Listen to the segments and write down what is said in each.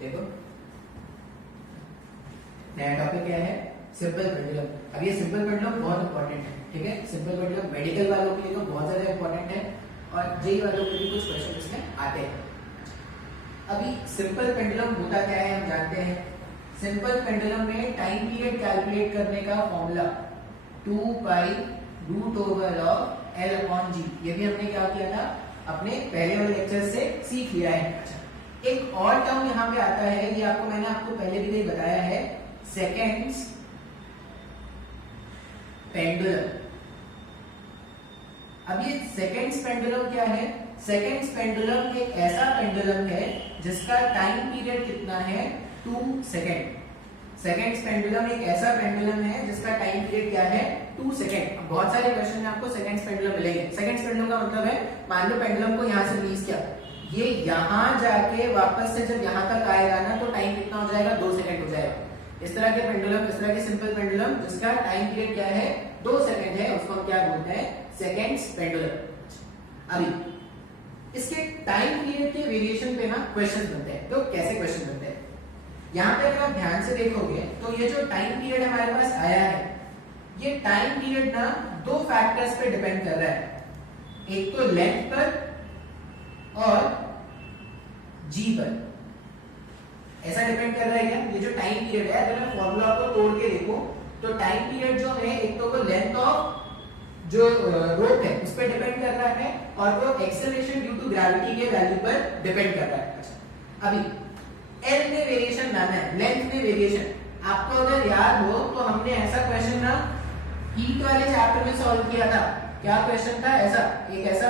देखो नया टॉपिक क्या है, सिंपल पेंडुलम। अब ये सिंपल पेंडुलम बहुत इंपॉर्टेंट है, ठीक है। सिंपल पेंडुलम मेडिकल वालों के लिए तो बहुत ज्यादा इंपॉर्टेंट है और जेई वालों के लिए कुछ क्वेश्चन इसमें आते हैं। अभी सिंपल पेंडुलम होता क्या है हम जानते हैं। सिंपल पेंडुलम में टाइम पीरियड कैलकुलेट करने का formula 2 pi root over of L upon g, ये भी हमने क्या किया था अपने पहले वाले लेक्चर से सीख लिया है। एक और टर्म यहाँ पे आता है, ये आपको मैंने आपको पहले भी नहीं बताया है, सेकेंड्स पेंडुलम। अब ये सेकेंड्स पेंडुलम क्या है? सेकेंड्स पेंडुलम एक ऐसा पेंडुलम है जिसका टाइम पीरियड कितना है 2 सेकेंड। सेकेंड्स पेंडुलम एक ऐसा पेंडुलम है जिसका टाइम पीरियड क्या है 2 सेकेंड। बहुत सारे क्वेश्चन में आपको सेकेंड्स पेंडुलम मिलेंगे। सेकेंड्स पेंडुलम का मतलब है, मान लो पेंडुलम को यहाँ से रिलीज किया, ये यहाँ जाके वापस से जब यहाँ तक आएगा ना तो टाइम कितना हो जाएगा 2 सेकेंड हो जाएगा। इस तरह के पेंडुलम, इस तरह के सिंपल पेंडुलम जिसका टाइम पीरियड क्या है 2 सेकेंड है, उसको हम क्या बोलते हैं सेकेंड्स पेंडुलम। अभी इसके टाइम पीरियड के वेरिएशन पे ना क्वेश्चन बनते हैं। तो कैसे क्वेश्चन बनते हैं, यहाँ पे अगर आप ध्यान से देखोगे तो ये जो टाइम पीरियड हमारे पास आया है, ये टाइम पीरियड ना 2 फैक्टर्स पे डिपेंड कर रहा है, एक तो लेंथ पर और जी पर। ऐसा डिपेंड कर रहा है क्या? ये जो टाइम पीरियड है, अगर मैं फॉर्मूला को तोड़ के देखो तो टाइम पीरियड जो है एक तो वो लेंथ ऑफ जो रोप है उस पर डिपेंड कर रहा है और वो एक्सेलरेशन ड्यू टू ग्रेविटी के वैल्यू पर डिपेंड कर रहा है। अभी एल में वेरिएशन लाना है, लेंथ में वेरिएशन। आपको अगर याद हो तो हमने ऐसा क्वेश्चन ना हीट वाले चैप्टर में सॉल्व किया था। क्या क्वेश्चन था? ऐसा एक ऐसा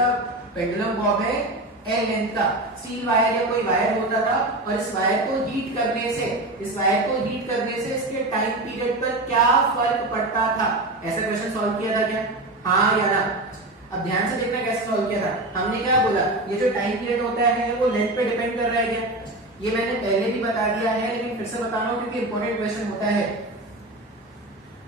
पेंडुलम बॉब है एल लेंथ का, स्टील वायर या कोई वायर होता था और इस वायर को हीट करने से इसके टाइम पीरियड पर क्या फर्क पड़ता था। ऐसा क्वेश्चन सॉल्व किया था क्या? हाँ या ना? अब ध्यान से देखना कैसे सॉल्व किया था। हमने क्या बोला, ये जो टाइम पीरियड होता है वो लेंथ पे डिपेंड कर रहा है क्या? ये मैंने पहले भी बता दिया है लेकिन फिर से बता रहा हूं क्योंकि इंपॉर्टेंट क्वेश्चन होता है।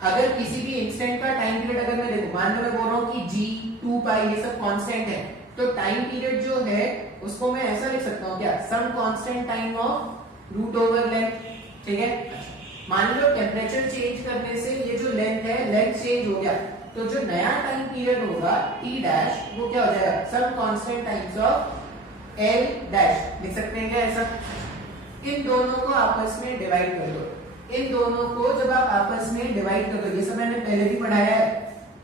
अगर किसी भी इंस्टेंट का टाइम पीरियड अगर मैं देखूं, मान लो मैं बोल रहा हूं कि g 2 पाई ये सब कांस्टेंट है, तो टाइम पीरियड जो है उसको मैं ऐसा लिख सकता हूं क्या, some constant time of root over length. ठीक है, मान लो टेम्परेचर चेंज करने से ये जो लेंथ है लेंथ चेंज हो गया, तो जो नया टाइम पीरियड होगा t डैश वो क्या हो जाएगा, some constant times of l dash. लिख सकते हैं क्या ऐसा? इन दोनों को आपस में डिवाइड कर दो। इन दोनों को जब आप आपस में डिवाइड कर दो, ये सब मैंने पहले भी पढ़ाया है,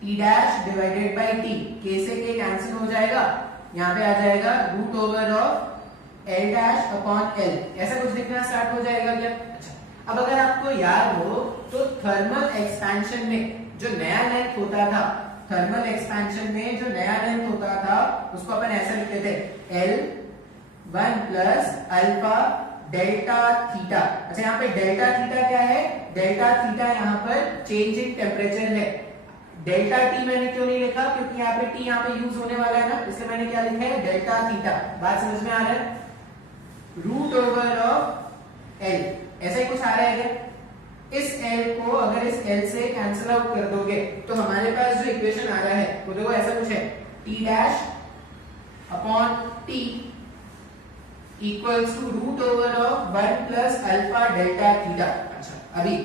t dash divided by t, k से k कैंसिल हो जाएगा, यहाँ पे आ जाएगा root over of l dash upon l। ऐसा कुछ लिखना स्टार्ट हो जाएगा क्या? अच्छा, अब अगर आपको याद हो तो थर्मल एक्सपेंशन में जो नया लेंथ होता था, थर्मल एक्सपेंशन में जो नया लेंथ होता था उसको अपन ऐसा लिखते थे L1 plus alpha delta theta. अच्छा, यहाँ पे डेल्टा थीटा क्या है? डेल्टा थीटा यहाँ पर चेंज इन टेम्परेचर है। डेल्टा टी मैंने क्यों नहीं लिखा? क्योंकि यहाँ पे टी यहाँ पे यूज होने वाला है ना, इसलिए मैंने क्या लिखा है डेल्टा थीटा। बात समझ में आ रहा है? रूट ओवर ऑफ एल, ऐसा ही कुछ आ रहा है क्या? इस l को अगर इस l से कैंसिल आउट कर दोगे तो हमारे पास जो इक्वेशन आ रहा है वो देखो ऐसा कुछ है, t dash upon t equals to root over of 1 plus alpha delta theta. अच्छा, अभी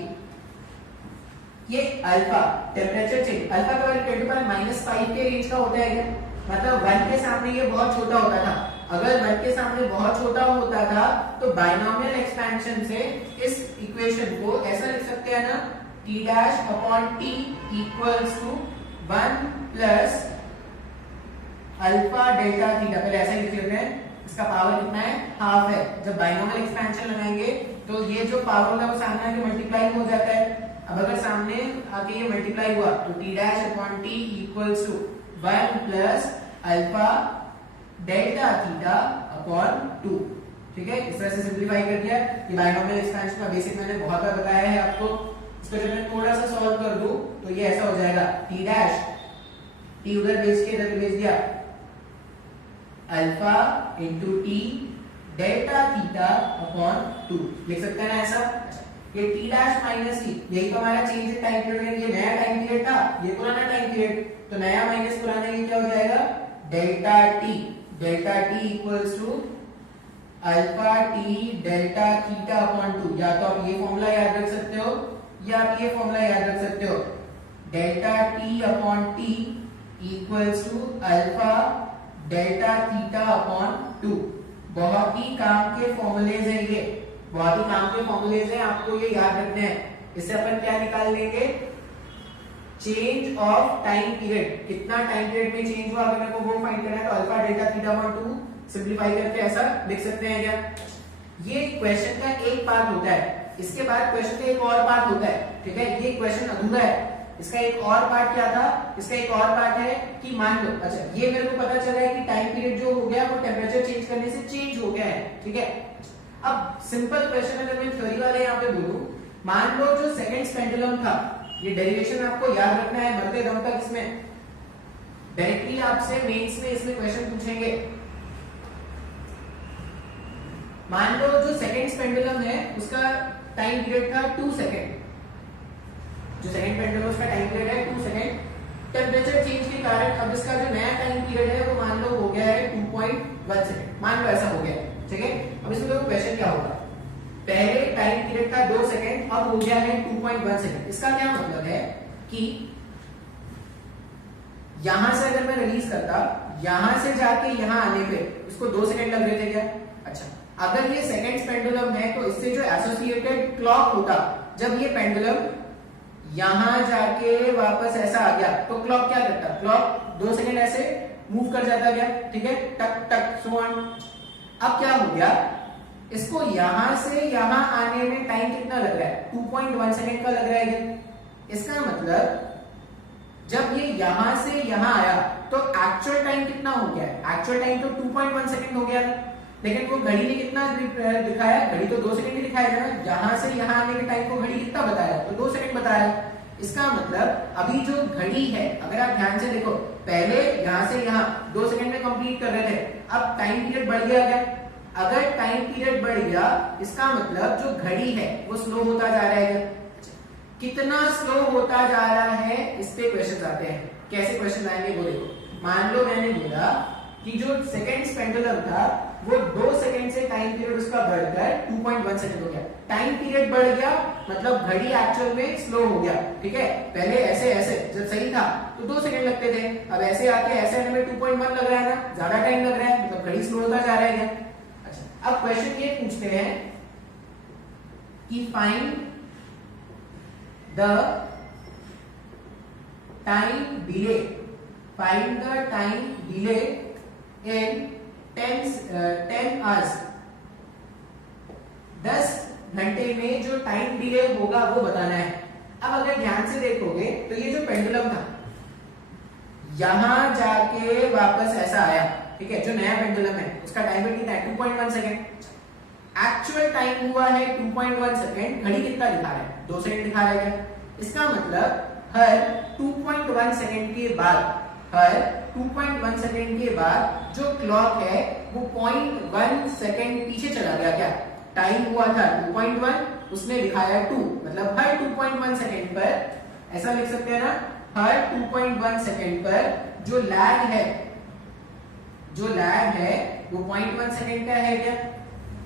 ये अल्फा टेम्परेचर चेंज, अल्फा का वैल्यू 10⁻⁵ के रेंज का होता है क्या? मतलब 1 के सामने ये बहुत छोटा होता था। अगर 1 के सामने बहुत छोटा होता था तो बाइनोमियल एक्सपेंशन से इस इक्वेशन को ऐसा लिख सकते हैं ना, t dash upon t equals to 1 plus alpha delta theta. पहले ऐसा ही लिख लेते हैं, इसका पावर कितना है, हाफ है। जब बाइनोमियल एक्सपेंशन लगाएंगे तो ये जो पावर होगा वो सामने आके मल्टीप्लाई हो जाता है। अब अगर सामने आके ये मल्टीप्लाई हुआ तो t dash upon t equals to 1 plus alpha delta theta upon 2। ठीक है, इस तरह से सिंपलीफाई कर दिया। ये बाइनोमियल एक्सपेंशन का बेसिक मैंने बहुत बार बताया है आपको। इसको जब मैं थोड़ा सा सॉल्व कर दूं तो ये ऐसा हो जाएगा, t डैश t उधर भेज के इधर भेज दिया, alpha into T delta theta upon 2। लिख सकते हैं ना ऐसा? ये t डैश माइनस टी, यही तो हमारा चेंज इन टाइम पीरियड, ये नया टाइम पीरियड था, ये पुराना टाइम पीरियड, तो नया माइनस पुराना, ये क्या हो जाएगा delta T. Delta T equals to alpha T delta theta upon 2। या तो आप ये फॉर्मूला याद रख सकते हो या आप ये फॉर्मूला याद रख सकते हो, delta T upon T equals to alpha delta theta upon 2। बहुत ही काम के फॉर्मूलेज हैं ये, बहुत ही काम के फॉर्मूलेज हैं, आपको ये याद रखने हैं। इससे अपन क्या निकाल लेंगे, चेंज ऑफ टाइम पीरियड, कितना टाइम पीरियड में चेंज हुआ, अगर मेरे को वो फाइंड करना है तो alpha delta theta upon 2 simplify करके ऐसा लिख सकते हैं क्या। ये क्वेश्चन का एक पार्ट होता है, इसके बाद क्वेश्चन का एक और पार्ट होता है, ठीक है। ये क्वेश्चन अधूरा है, इसका एक और पार्ट क्या था, इसका एक और पार्ट है कि मान लो, अच्छा ये मेरे को पता चला है कि टाइम पीरियड जो हो गया वो टेम्परेचर चेंज करने से चेंज हो गया है, ठीक है। अब सिंपल क्वेश्चन अगर मैं थ्योरी वाले यहाँ पे बोलूं, मान लो जो सेकंड पेंडुलम था, ये डेरिवेशन आपको याद रखना है मरते दम तक, इसमें डायरेक्टली आपसे मेंस में इसमें क्वेश्चन पूछेंगे। मान लो जो सेकंड पेंडुलम है उसका टाइम पीरियड था 2 सेकंड, जो सेकंड पेंडुलम उसका टाइम पीरियड है 2 सेकंड। टेम्परेचर चेंज के कारण अब इसका जो नया टाइम पीरियड है वो मान लो हो गया है 2.1 सेकंड, मान लो ऐसा हो गया, ठीक है। अब इसमें देखो क्वेश्चन क्या होगा, पहले टाइम पीरियड था 2 सेकंड, अब हो गया है 2.1 सेकंड। इसका क्या मतलब है कि यहां से अगर मैं रिलीज करता, यहां से जाके यहां आने पे इसको 2 सेकंड लग रहे थे क्या। अच्छा, अगर ये सेकंड पेंडुलम है तो इससे जो एसोसिएटेड क्लॉक होता, जब ये पेंडुलम यहां जाके वापस ऐसा आ गया तो क्लॉक क्या करता, क्लॉक 2 सेकंड ऐसे मूव कर जाता गया, ठीक है, टक टक सो ऑन। अब क्या हो गया, इसको यहां से यहां आने में टाइम कितना लग रहा है, 2.1 सेकंड का लग रहा है। इसका मतलब जब ये यहां से यहां आया तो एक्चुअल टाइम कितना हो गया है, एक्चुअल टाइम तो 2.1 सेकंड हो गया था, लेकिन वो घड़ी ने कितना दिखाया, घड़ी तो 2 सेकंड ही दिखाया ना, यहां से यहां आने के टाइम को घड़ी कितना बताया, तो 2 सेकंड बताया। इसका मतलब अभी जो घड़ी है, अगर आप ध्यान से देखो, पहले यहां से यहां 2 सेकंड में कंप्लीट कर रहे थे, अब टाइम पीरियड बढ़ गया क्या। अगर टाइम पीरियड बढ़ गया इसका मतलब जो घड़ी है वो स्लो होता जा रहा है। कितना स्लो होता जा रहा है, इस पे क्वेश्चन आते हैं। कैसे क्वेश्चन आएंगे वो देखो। मान लो मैंने बोला कि जो सेकंड पेंडुलम था वो 2 सेकंड से टाइम पीरियड उसका बढ़कर 2.1 सेकंड हो गया। टाइम पीरियड बढ़ गया मतलब घड़ी एक्चुअल में स्लो हो गया, ठीक है। पहले ऐसे ऐसे जब सही था तो 2 सेकंड लगते थे, अब ऐसे आके ऐसे आने में 2.1 लग रहा है ना, ज्यादा टाइम लग रहा है, मतलब घड़ी स्लो होता जा रहा है। अच्छा, अब क्वेश्चन ये पूछते हैं कि find the time delay, find the time delay in 10 hours. 10 घंटे में जो टाइम डिले होगा वो बताना है। अब अगर ध्यान से देखोगे तो ये जो पेंडुलम था यहां जाके वापस ऐसा आया, ठीक है, जो नया पेंडुलम है उसका टाइम कितना है 2.1 सेकंड। एक्चुअल टाइम हुआ है 2.1 सेकंड, घड़ी कितना दिखा रहा है 2 सेकंड दिखा रहा है। इसका मतलब हर 2.1 सेकंड के बाद, हर 2.1 सेकंड के बाद जो क्लॉक है वो 0.1 सेकंड पीछे चला गया। क्या टाइम हुआ था 2.1, उसने दिखाया 2, मतलब हर 2.1 सेकंड पर, ऐसा लिख सकते हैं ना, हर 2.1 सेकंड पर जो लैग है, जो लैग है वो 0.1 सेकंड का है। क्या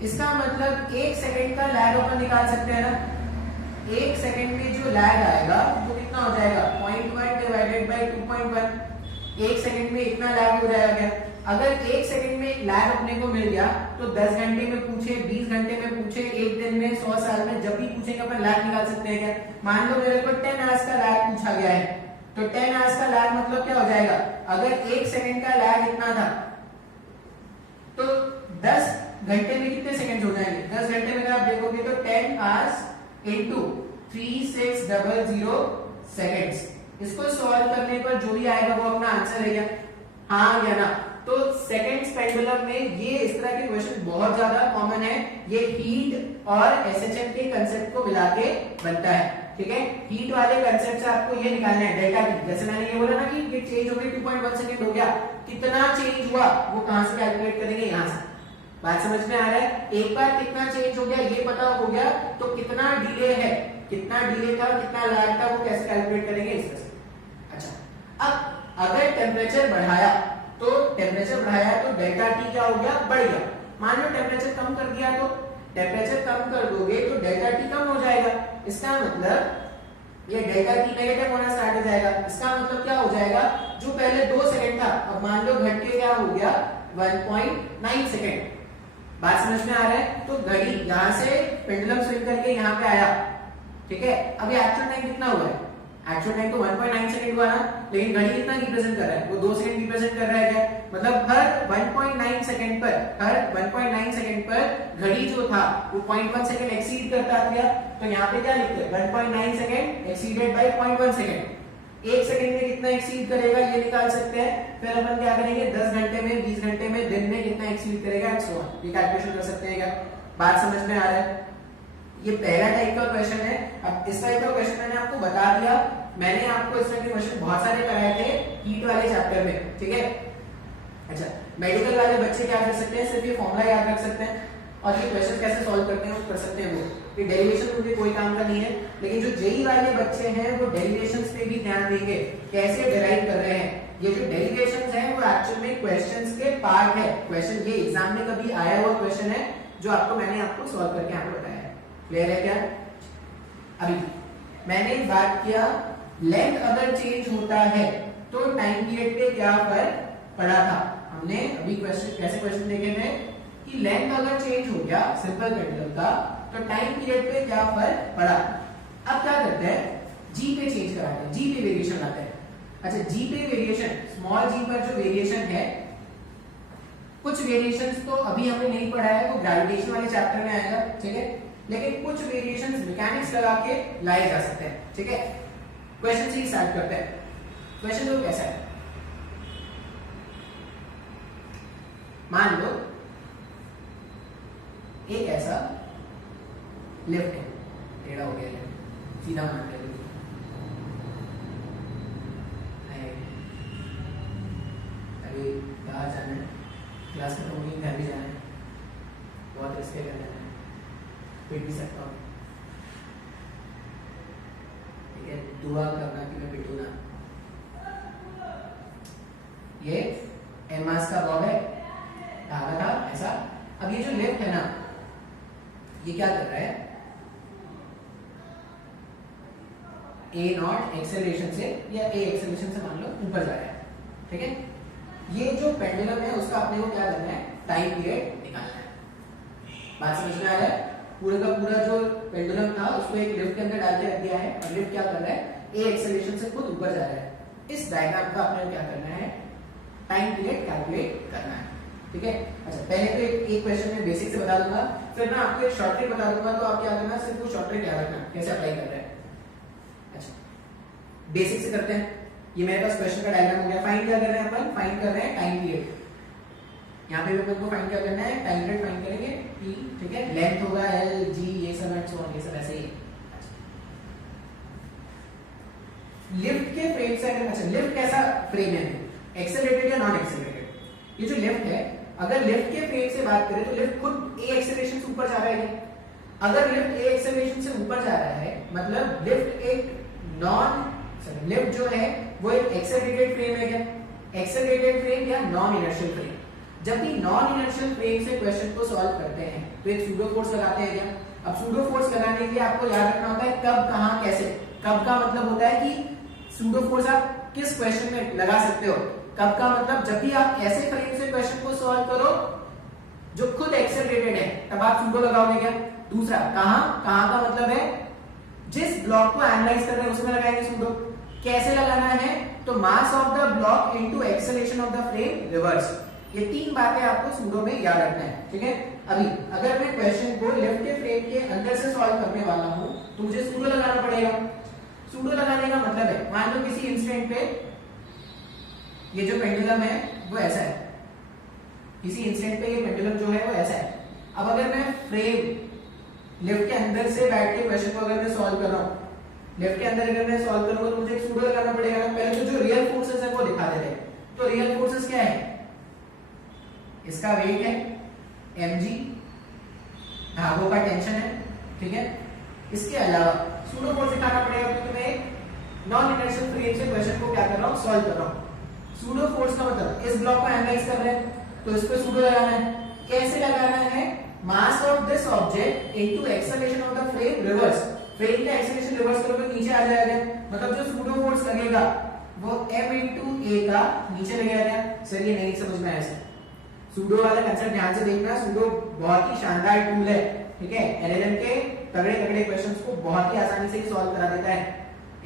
इसका मतलब 1 सेकंड का लैग अपन निकाल सकते हैं ना। 1 सेकंड में जो लैग आएगा वो कितना हो जाएगा 0.1 डिवाइडेड बाय 2.1। 1 सेकंड में इतना लैग हो जाएगा। क्या अगर 1 सेकंड में लैग अपने को मिल गया तो 10 घंटे में पूछे, 20 घंटे में पूछे, 1 दिन में, 100 साल में, जब भी पूछेंगे अपन लैग निकाल सकते हैं। क्या मान लो मेरे को 10 आवर्स का लैग पूछा गया है तो 10 आवर्स का लैग मतलब क्या हो जाएगा, अगर 1 सेकंड का लैग इतना था तो 10 घंटे में कितने सेकंड हो जाएंगे। 10 घंटे में अगर आप देखोगे तो 10 आवर्स इनटू 3600 सेकंड्स। इसको सॉल्व करने पर जो भी आएगा वो अपना आंसर है। क्या हाँ या ना। तो सेकंड पेंडुलम में ये इस तरह के क्वेश्चन बहुत ज्यादा कॉमन है। ये हीट और एसएचएफ के कंसेप्ट को मिला के बनता है, ठीक है। हीट वाले कंसेप्ट से आपको ये निकालना है डेल्टा टी। जैसे मैंने ये बोला ना कि ये चेंज हो गई 2.1 सेकंड हो गया, कितना चेंज हुआ वो कहां से कैलकुलेट करेंगे, यहां से। बात समझ में आ रहा है। एक बार कितना चेंज हो गया ये पता हो गया तो कितना डिले है, कितना डिले था, कितना लैग था, वो कैसे कैलकुलेट करेंगे इससे। अच्छा, अब अगर टेम्परेचर बढ़ाया तो टेम्परेचर बढ़ाया तो डेल्टा टी क्या हो गया, बढ़ गया। मान लो टेम्परेचर कम कर दिया तो टेम्परेचर कम कर दोगे तो डेल्टा टी कम हो जाएगा, इसका मतलब ये डेल्टा टी नेगेटिव होना स्टार्ट हो जाएगा। इसका मतलब क्या हो जाएगा, जो पहले 2 सेकंड था अब मान लो घट के क्या हो गया 1.9 सेकंड। बात समझ में आ रहा है? तो घड़ी यहां से पेंडुलम स्विंग करके यहां पे आया, ठीक है। अभी एक्चुअल टाइम कितना हुआ है, एक्चुअल टाइम तो 1.9 सेकंड हुआ ना, लेकिन घड़ी कितना रिप्रेजेंट कर रहा है, वो 2 सेकंड रिप्रेजेंट कर रहा है क्या, मतलब हर 1.9 सेकंड पर घड़ी जो था वो 0.1 सेकंड एक्सीड करता गया। तो यहाँ पे क्या लिखते हैं 1.9 second exceeded by 0.1 second. 1 second में कितना एक्सीड करेगा ये निकाल सकते हैं। फिर अपन क्या करेंगे 10 घंटे में, 20 घंटे में, दिन में कितना एक्सीड करेगा एंड सो ऑन, ये कैलकुलेशन कर सकते हैं क्या। बात समझ में आ रहा है? ये पहला टाइप का क्वेश्चन है। अब इस टाइप का क्वेश्चन मैंने आपको बता दिया, मैंने आपको इस तरह के क्वेश्चन बहुत सारे कराए थे हीट वाले चैप्टर में, ठीक है। अच्छा, मेडिकल वाले बच्चे क्या कर सकते हैं, सिर्फ ये फॉर्मूला याद रख सकते हैं और ये क्वेश्चन कैसे सॉल्व करते हैं वो कर सकते हैं। वो ये डेरिवेशन उनके कोई काम का नहीं है, लेकिन जो जेई वाले बच्चे हैं वो डेरिवेशंस पे भी ध्यान देंगे, कैसे डिराइव कर रहे हैं। ये जो डेरिवेशंस हैं वो एक्चुअल में क्वेश्चंस के पार्ट है। क्वेश्चन ये एग्जाम में कभी आया हुआ क्वेश्चन है जो मैंने आपको सॉल्व करके यहाँ पे बताया है। क्लियर है क्या? अभी मैंने बात किया लेंथ अगर चेंज होता है तो टाइम पीरियड पे क्या फर्क पड़ा था। हमने अभी क्वेश्चन कैसे क्वेश्चन देखे थे कि लेंथ अगर चेंज हो गया सिंपल पेंडुलम का तो टाइम पीरियड पे क्या फर्क पड़ा। अब क्या करते हैं जी पे चेंज कराते हैं, जी पे वेरिएशन लाते हैं। अच्छा, जी पे वेरिएशन, स्मॉल जी पर जो वेरिएशन है, कुछ वेरिएशंस तो अभी हमने नहीं पढ़ा है, वो ग्रेविटेशन वाले चैप्टर में आएगा, ठीक है। लेकिन कुछ वेरिएशंस मैकेनिक्स लगा के लाए जा सकते हैं, ठीक है। क्वेश्चन से ही स्टार्ट करते हैं। क्वेश्चन तो कैसा है, मान लो एक ऐसा लिफ्ट है, टेढ़ा हो गया है, सीधा मान ले, अभी बाहर जाना है, क्लास खत्म होगी, घर भी जाना है, बहुत रिस्क करना है, पिट भी सकता हूँ, ठीक है। दुआ करना कि मैं पिटू ना। ये एमास का बॉब है, धागा था ऐसा। अब ये जो लिफ्ट है ना, ये क्या कर रहा है, ए नॉट एक्सेलरेशन से या ए एक्सेलरेशन से मान लो ऊपर जा रहा है, ठीक है। ये जो पेंडुलम है उसका अपने को क्या करना है, टाइम पीरियड निकालना है। बात समझ में आ रहा है? पूरे का पूरा जो पेंडुलम था उसको एक लिफ्ट के अंदर डाल के रख दिया है और लिफ्ट क्या कर रहा है, ए एक्सेलरेशन से खुद ऊपर जा रहा है। इस डायग्राम का अपने को क्या करना है, टाइम पीरियड कैलकुलेट करना है, ठीक है। अच्छा, पहले तो एक क्वेश्चन में बेसिक से बता दूंगा, फिर मैं आपको एक शॉर्ट ट्रिक बता दूंगा, तो आप क्या करना, सिर्फ वो शॉर्ट ट्रिक याद रखना कैसे अप्लाई कर रहे हैं। अच्छा, बेसिक से करते हैं। ये मेरे पास क्वेश्चन का डायग्राम हो गया। फाइंड क्या कर रहे हैं अपन, फाइंड कर रहे हैं टाइम पीरियड। यहाँ पे अपन को फाइंड क्या करना है, टाइम पीरियड फाइंड करेंगे T, ठीक है। लेंथ होगा L, G, ये सब एंड सो ऑन, ये सब ऐसे ही। लिफ्ट के फ्रेम से अगर, अच्छा लिफ्ट कैसा फ्रेम है, एक्सेलरेटेड या नॉन एक्सेलरेटेड। ये जो लिफ्ट है, अगर लिफ्ट के फ्रेम से बात करें तो लिफ्ट खुद ए एक्सेलरेशन से ऊपर जा रहा है। अगर लिफ्ट ए एक्सेलरेशन से ऊपर जा रहा है मतलब लिफ्ट एक लिफ्ट जो है वो एक एक्सेलरेटेड फ्रेम है क्या, एक्सेलरेटेड फ्रेम या नॉन इनर्शियल फ्रेम। जब भी नॉन इनर्शियल फ्रेम से क्वेश्चन को सॉल्व करते हैं तो एक सूडो फोर्स लगाते हैं क्या। अब सूडो फोर्स लगाने के लिए आपको याद रखना होता है कब, कहां, कैसे। कब का मतलब होता है कि सूडो फोर्स आप किस क्वेश्चन में लगा सकते हो। कब का मतलब जब भी आप ऐसे फ्रेम से क्वेश्चन को सॉल्व करो जो खुद एक्सेलरेटेड है तब आप सूडो लगाओगे क्या। दूसरा कहां, कहां का मतलब है जिस ब्लॉक को एनालाइज कर रहे हैं उसमें लगाएंगे सूडो। कैसे लगाना है, तो mass of the block into acceleration of the frame reverse. ये तीन बातें आपको सूडो में याद रखना है, ठीक है। अभी अगर मैं क्वेश्चन को लेफ्ट के फ्रेम के अंदर से सॉल्व करने वाला हूं तो मुझे सूडो लगाना पड़ेगा। सूडो लगाने का मतलब है, मान लो किसी इंस्टेंट पे ये जो पेंडुलम है वो ऐसा है, किसी इंस्टेंट पे ये पेंडुलम जो है वो ऐसा है। अब अगर मैं फ्रेम लेफ्ट के अंदर से बैठ के क्वेश्चन को अगर मैं सॉल्व कर रहा हूं, लेफ्ट के अंदर अगर मैं सॉल्व करूंगा तो मुझे एक सूडो लगाना पड़ेगा। पहले तो जो रियल फोर्सेस है वो दिखा देते हैं। तो रियल फोर्सेस क्या है, इसका वेट है mg, धागों का टेंशन है, ठीक है। इसके अलावा सूडो फोर्स दिखाना पड़ेगा क्योंकि मैं एक नॉन इनर्शियल फ्रेम से क्वेश्चन को क्या कर रहा हूं, सॉल्व कर रहा हूं। सूडो फोर्स का मतलब इस ब्लॉक को एनालाइज कर रहे हैं तो इस पे सूडो लगाना है। कैसे लगाना this object into acceleration of the frame reverse, frame का एक्सेलरेशन रिवर्स करोगे नीचे आ जाएगा, मतलब जो सूडो फोर्स लगेगा वो m into a का नीचे ले आएगा। सर ये नहीं समझ में आया सर, सूडो वाला कंसेप्ट ध्यान से देखना, सूडो बहुत ही शानदार टूल है, ठीक है, एलएलएम के तगड़े तगड़े क्वेश्चंस को बहुत ही आसानी से सॉल्व करा देता है।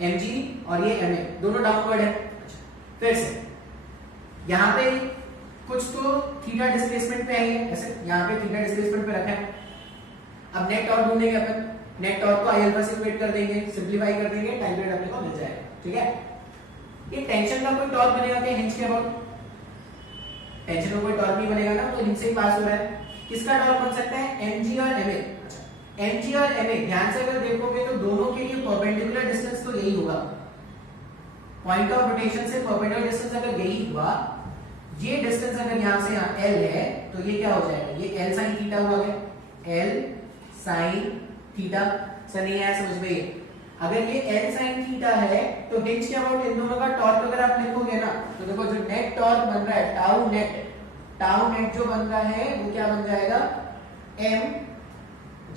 mg और ये ma दोनों डाउनवर्ड है। फिर से यहाँ पे कुछ तो थीटा डिस्प्लेसमेंट पे आई है, ऐसे यहाँ पे थीटा डिस्प्लेसमेंट पे रखा है। अब नेट टॉर्क ढूंढेंगे अपन, नेट टॉर्क को आई अल्फा से इक्वेट कर देंगे, सिंपलीफाई कर देंगे, टाइम पीरियड अपने को मिल जाएगा, ठीक है। ये टेंशन का कोई टॉर्क बनेगा क्या हिंज के अबाउट? टेंशन का कोई टॉर्क नहीं बनेगा ना, तो हिंज से ही पास हो रहा है। किसका टॉर्क बन सकता है? mg और ma। mg और ma ध्यान से अगर देखोगे तो दोनों के लिए परपेंडिकुलर डिस्टेंस तो यही होगा, पॉइंट ऑफ रोटेशन से परपेंडिकुलर डिस्टेंस अगर यही हुआ, ये डिस्टेंस अगर यहां से यहां l है तो ये क्या हो जाएगा? ये l sin थीटा हुआ है, l sin थीटा। सर नहीं आया समझ में? अगर ये l sin थीटा है तो हिंज के अबाउट इन दोनों का टॉर्क अगर आप लिखोगे ना, तो देखो जो नेट टॉर्क बन रहा है टाउ नेट जो बन रहा है वो क्या बन जाएगा? m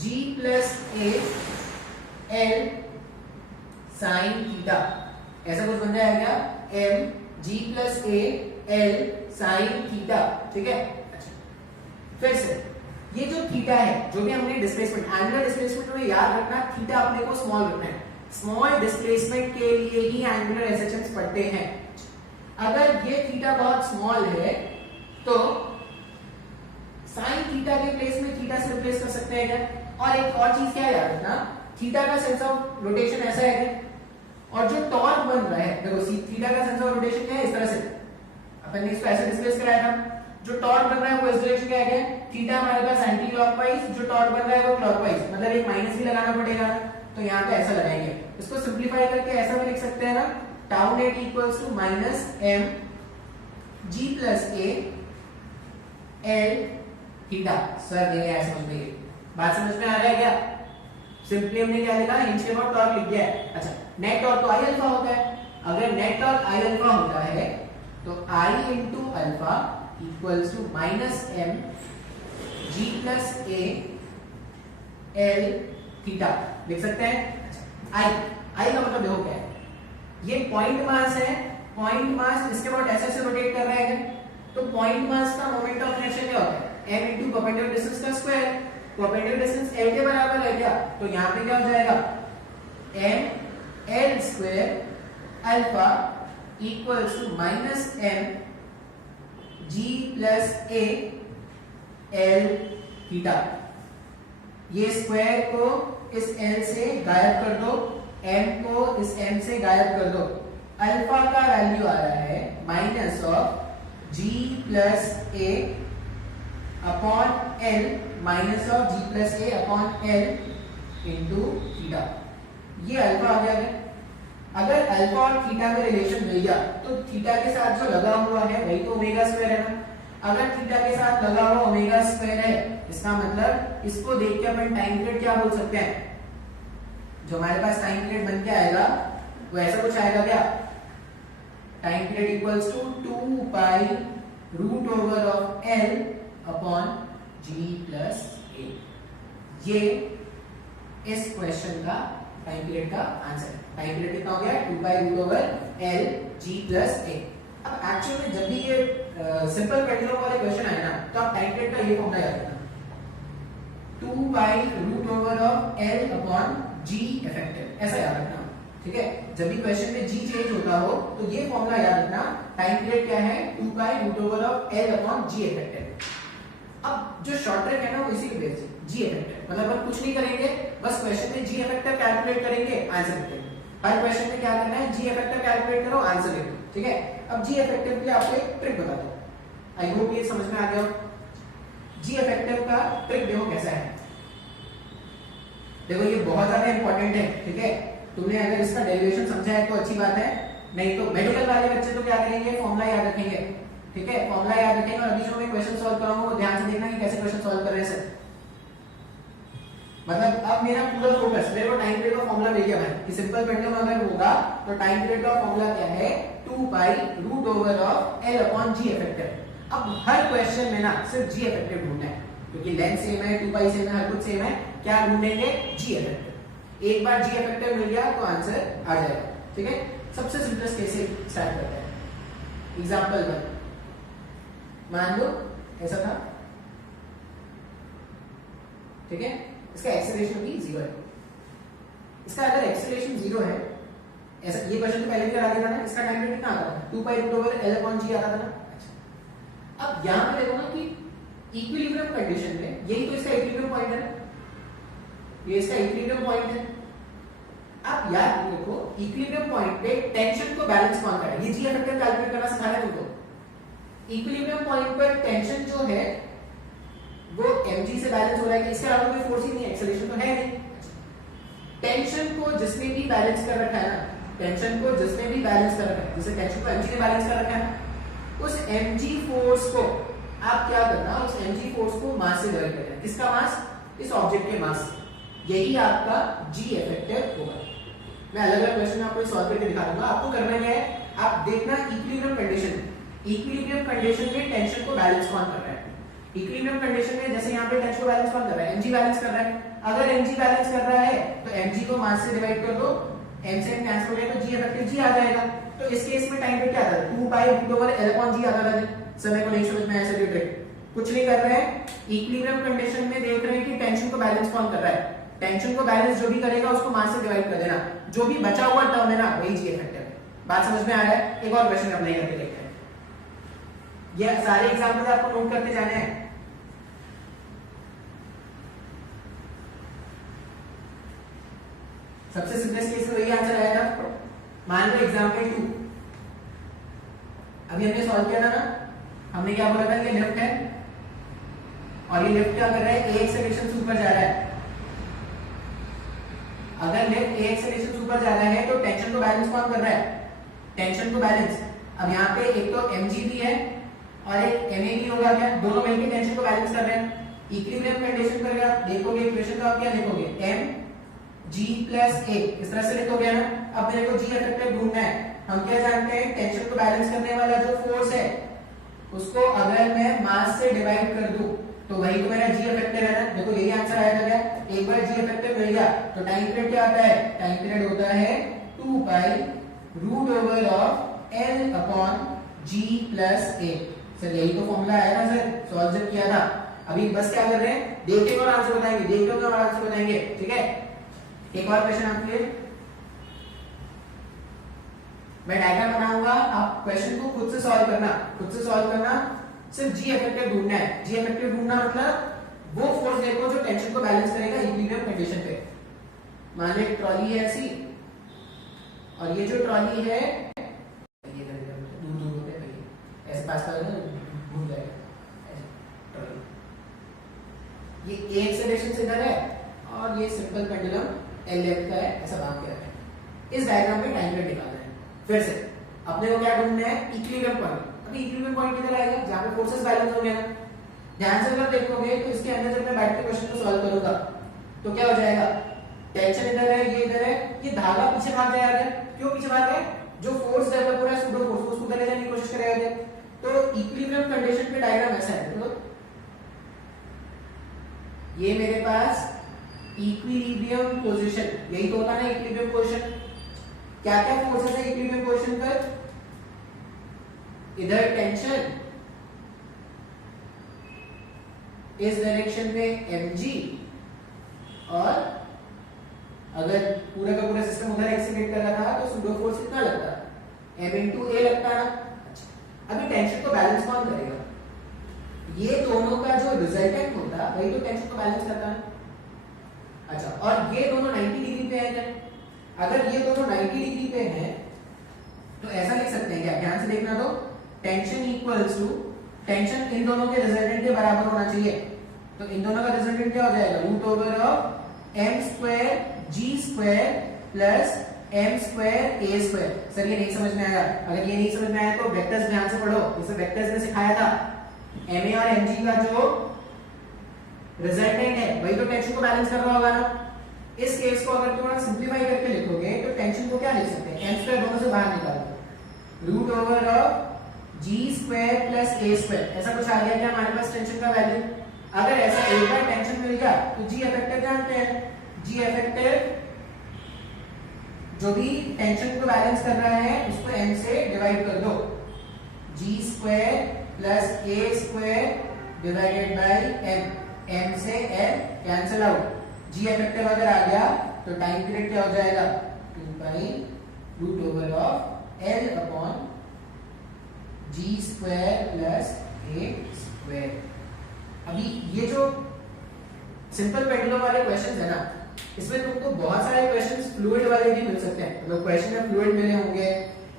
g plus a l sin theta, ऐसा कुछ बन जाएगा क्या? m g plus a l sin theta, ठीक है। फिर से ये जो थीटा है, जो भी हमने डिस्प्लेसमेंट, एंगुलर डिस्प्लेसमेंट में याद रखना, थीटा अपने को स्मॉल रखना है, स्मॉल डिस्प्लेसमेंट के लिए ही एंगुलर एसएचएम्स पढ़ते हैं। अगर ये थीटा बहुत स्मॉल है तो साइन थीटा के प्लेस में थीटा से रिप्लेस कर सकते हैं क्या? और एक और चीज क्या याद रखना, थीटा का सेंस ऑफ रोटेशन ऐसा है क्या? और जो टॉर्क बन रहा है, देखो थीटा का सेंस ऑफ रोटेशन क्या है? इस तरह से अपन ने इसको ऐसे डिस्प्लेस कराया था, जो टॉर्क बन रहा है वो इस डायरेक्शन क्या है? थीटा हमारे पास एंटी क्लॉकवाइज, जो टॉर्क बन रहा है वो क्लॉकवाइज, मतलब एक माइनस भी लगाना पड़ेगा, तो यहाँ पे ऐसा लगाएंगे। इसको सिंपलीफाई करके ऐसा भी लिख सकते हैं ना, tau net equals to minus m g plus a l theta. Sir नहीं आया समझ में? बात समझ में आ रहा है क्या? सिंपली हमने क्या लिखा? हिंज के अबाउट टॉर्क लिख दिया है। अच्छा, नेट टॉर्क तो आई अल्फा होता है, अगर नेट टॉर्क आई अल्फा होता है तो I into alpha equals to minus m g plus a l theta लिख सकते हैं। आई का मतलब देखो क्या है, ये पॉइंट मास है, पॉइंट मास इसके बाद ऐसे रोटेट कर रहा है, तो पॉइंट मास का मोमेंट ऑफ इनर्शिया क्या होता है? m इनटू परपेंडिकुलर डिस्टेंस का स्क्वायर, परपेंडिकुलर डिस्टेंस l के बराबर है क्या? तो यहाँ पे क्या हो जाएगा? m l square alpha equals to minus m g plus a l theta. ये स्क्वायर को इस l से गायब कर दो, m को इस m से गायब कर दो, अल्फा का वैल्यू आ रहा है minus of g plus a upon l, minus of g plus a upon l into theta. ये अल्फा आ गया है। अगर अल्फा और थीटा में रिलेशन मिल गया तो थीटा के साथ जो लगा हुआ है वही तो ओमेगा स्क्वायर है ना। अगर थीटा के साथ लगा हुआ ओमेगा स्क्वायर है, इसका मतलब इसको देख के अपन टाइम पीरियड क्या बोल सकते हैं? जो हमारे पास टाइम पीरियड बन के आएगा वो ऐसा कुछ आएगा क्या? Time period equals to 2 pi root over of l upon g plus a। ये इस क्वेश्चन का टाइम पीरियड का आंसर है। टाइम पीरियड कितना हो गया? 2 pi root over l g plus a। अब एक्चुअली में जब भी ये सिंपल पेंडुलम वाले क्वेश्चन आए ना, तो आप टाइम पीरियड का ये फॉर्मूला याद रखना, 2 pi root over of l upon g effective, ऐसा याद रखना, ठीक है। जब भी क्वेश्चन में g चेंज होता हो तो ये फॉर्मूला याद रखना, टाइम पीरियड क्या है? 2 pi root over of l upon g effective. अब जो शॉर्ट ट्रिक है ना वो इसी के बेस g इफेक्टिव, मतलब हम कुछ नहीं करेंगे, बस क्वेश्चन में g इफेक्टिव कैलकुलेट करेंगे, आंसर लिखेंगे। हर क्वेश्चन में क्या करना है? g इफेक्टिव कैलकुलेट करो, आंसर लिखो, ठीक है। अब g इफेक्टिव के लिए आपको एक ट्रिक बताता हूं, आई होप ये समझ में आ गया हो। g इफेक्टिव का ट्रिक देखो कैसा है। देखो ये बहुत ज्यादा इंपॉर्टेंट है, ठीक है। तुमने अगर इसका डेरिवेशन समझा है तो अच्छी बात है, नहीं तो मेडिकल वाले बच्चे तो क्या करेंगे? फॉर्मूला याद रखेंगे, ठीक है, फॉर्मूला याद रखेंगे। और अभी जो मैं क्वेश्चन सॉल्व कराऊंगा वो ध्यान से देखना कि कैसे क्वेश्चन सॉल्व कर रहे हैं सर। मतलब अब मेरा पूरा फोकस, मेरे को टाइम पीरियड का फॉर्मूला मिल गया भाई कि सिंपल पेंडुलम अगर होगा तो टाइम पीरियड का फॉर्मूला क्या है? 2 pi root over of l upon g effective. अब हर क्वेश्चन में ना सिर्फ g इफेक्टिव ढूंढना है, क्योंकि लेंथ सेम है, 2 पाई सेम है, हर कुछ सेम है, क्या ढूंढेंगे? जी इफेक्टिव। एक बार जी इफेक्टिव मिल गया तो आंसर आ जाएगा। ठीक है, सबसे सिंपलेस्ट केस से स्टार्ट करते हैं। एग्जांपल 1, मान लो ऐसा था, ठीक है, इसका एक्सेलरेशन भी 0 है। इसका अगर एक्सेलरेशन 0 है, ऐसा ये क्वेश्चन तो पहले भी करा दिया था ना, इसका टाइम पीरियड कितना आता था? 2 pi root over L upon G आता था ना। अच्छा, अब यहां पे देखो ना कि इक्विलिब्रियम कंडीशन में यही तो इसका इक्विलिब्रियम पॉइंट है ना, ये इसका इक्विलिब्रियम पॉइंट है। अब यार देखो इक्विलिब्रियम पॉइंट पे टेंशन को बैलेंस कौन करेगा? ये जी इफेक्टिव कैलकुलेट करना सिखाया तुमको। इक्विलिब्रियम पॉइंट पर टेंशन जो है वो mg से बैलेंस हो रहा है कि इसके अलावा कोई फोर्स ही नहीं है, एक्सेलरेशन तो है नहीं। टेंशन को जिसने भी बैलेंस कर रखा है ना, टेंशन को जिसने भी बैलेंस कर रखा है, जैसे टेंशन को mg ने बैलेंस कर रखा है, उस mg फोर्स को आप क्या करना, उस mg फोर्स को मास से डिवाइड करना। किसका मास? इस ऑब्जेक्ट के मास से। यही आपका g इफेक्टिव होगा। मैं अलग अलग क्वेश्चन आपको सॉल्व करके दिखा दूंगा। आपको करना क्या है, आप देखना इक्विलिब्रियम कंडीशन, इक्विलिब्रियम कंडीशन में टेंशन को बैलेंस कौन कर रहा है। इक्विलिब्रियम कंडीशन में जैसे यहाँ पे टेंशन को बैलेंस कौन कर रहा है? mg बैलेंस कर रहा है। अगर mg बैलेंस कर रहा है तो mg को मास से डिवाइड कर दो, m से m कैंसिल हो गया तो g इफेक्टिव g आ जाएगा। तो इस केस में टाइम पे क्या आता है? 2 pi root over L upon G आता है। समय को नहीं समझ में ऐसे ट्रिक कुछ नहीं कर रहे हैं, इक्विलिब्रियम कंडीशन में देख रहे हैं कि टेंशन को बैलेंस कौन कर रहा है। टेंशन को बैलेंस जो भी करेगा उसको मास से डिवाइड कर देना, जो भी बचा हुआ टर्म है ना वही जी इफेक्टिव है। बात समझ में आ रहा है? एक और क्वेश्चन अप्लाई करके देखते हैं। ये सारे एग्जांपल आपको नोट करते जाने हैं। सबसे सिंपलेस्ट केस में वही आंसर आएगा। मान लो एग्जांपल 2, अभी हमने सॉल्व किया था ना, हमने क्या बोला था? ये लिफ्ट है और ये लिफ्ट क्या कर रहा है? ए एक्सेलरेशन से ऊपर जा रहा है। अगर लिफ्ट ए एक्सेलरेशन से ऊपर जा रहा है तो टेंशन को बैलेंस कौन कर रहा है? टेंशन को बैलेंस, अब यहाँ पे एक तो mg भी है और एक ma भी होगा क्या? दोनों मिलकर टेंशन को बैलेंस कर रहे हैं। इक्विलिब्रियम कंडीशन पर आप देखोगे इक्वेशन का, आप क्या लिखोगे? mg प्लस a, इस तरह से लिखोगे ना। अब मेरे को g इफेक्टिव ढूंढना है। हम क्या जानते हैं? टेंशन को बैलेंस करने वाला जो फोर्स है उसको अगर मैं मास से डिवाइड कर दूं तो वही तो मेरा जी इफेक्टिव है ना। देखो यही आंसर आएगा क्या? एक बार जी इफेक्टिव मिल गया तो टाइम पीरियड क्या आता है? टाइम पीरियड होता है 2 pi root over of L upon G plus A। Sir यही तो फॉर्मूला आया ना सर, सॉल्व जब किया था। अभी बस क्या कर रहे हैं? देखेंगे और आंसर बताएंगे, देखेंगे और आंसर बताएंगे। ठीक है, एक और क्वेश्चन आपके लिए मैं डायग्राम बनाऊंगा, आप क्वेश्चन को खुद से सॉल्व करना, खुद से सॉल्व करना। सिर्फ जी इफेक्टिव ढूंढना है। जी इफेक्टिव ढूंढना मतलब वो फोर्स देखो जो टेंशन को बैलेंस करेगा इक्विलिब्रियम कंडीशन पे। मान लो ट्रॉली है ऐसी और ये जो ट्रॉली है ये दूर दूर होते हैं, ऐसे पास पास घूम जाएगा ट्रॉली। ये ए एक्सेलरेशन से इधर है और ये सिंपल पेंडुलम L लेंथ का है, ऐसा बांध के रखा है। इस डायग्राम में टाइम पीरियड निकालना है। फिर से अपने को क्या ढूंढना है? Equilibrium point. अभी इक्विलिब्रियम पॉइंट किधर आएगा? जहां पे फोर्सेस बैलेंस होंगे ना। ध्यान से अगर देखोगे तो इसके अंदर जब मैं बैठ के क्वेश्चन को सॉल्व करूंगा तो क्या हो जाएगा? टेंशन इधर है, ये इधर है, ये धागा पीछे भाग जाएगा। क्यों पीछे भाग रहा है? जो फोर्स डेवलप हो रहा है सूडो फोर्स, उसको उधर ले जाने की कोशिश करेगा। तो इक्विलिब्रियम कंडीशन पे डायग्राम ऐसा है। तो ये मेरे पास इक्विलिब्रियम पोजीशन, यही तो होता है ना इक्विलिब्रियम पोजीशन। क्या क्या फोर्सेस है इक्विलिब्रियम पोजीशन पर? इधर टेंशन, इस डायरेक्शन में mg, और अगर पूरा का पूरा सिस्टम उधर एक्सीलरेट कर रहा था तो सूडो फोर्स कितना लगता? m into a लगता ना। अच्छा, अभी टेंशन को बैलेंस कौन करेगा? ये दोनों का जो रिजल्टेंट होता वही तो टेंशन को बैलेंस करता है। अच्छा, और ये दोनों 90 डिग्री पे है। अगर ये दोनों 90 डिग्री पे हैं तो ऐसा लिख सकते हैं क्या? ध्यान से देखना, तो टेंशन इक्वल्स टू, टेंशन इन दोनों के रिजल्टेंट के बराबर होना चाहिए। तो इन दोनों का रिजल्टेंट क्या हो जाएगा? Root over of m square g square plus m square a square. Sir ये नहीं समझ में आया। अगर ये नहीं समझ में आया तो वेक्टर्स ध्यान से पढ़ो, जैसे वेक्टर्स में सिखाया था। ma और mg का जो रिजल्टेंट है वही तो टेंशन को बैलेंस कर रहा होगा ना। इस केस को अगर थोड़ा सिंपलीफाई करके लिखोगे तो टेंशन को क्या लिख सकते हैं? m स्क्वायर दोनों से बाहर निकाल दो, root over of g square plus a square. ऐसा कुछ आ गया क्या हमारे पास टेंशन का वैल्यू? अगर ऐसा एक बार टेंशन मिल गया तो जी इफेक्टिव जानते हैं, जी इफेक्टिव जो भी टेंशन को बैलेंस कर रहा है उसको m से डिवाइड कर दो, g square plus A square divided by m, m से l cancel out, g effective अगर आ गया तो टाइम पीरियड क्या हो जाएगा 2 pi root over of l upon G square plus A square. अभी ये जो सिंपल पेंडुलम वाले क्वेश्चंस है ना, इसमें तुमको बहुत सारे क्वेश्चंस फ्लूइड वाले भी मिल सकते हैं, मतलब क्वेश्चन में फ्लूइड मिले होंगे,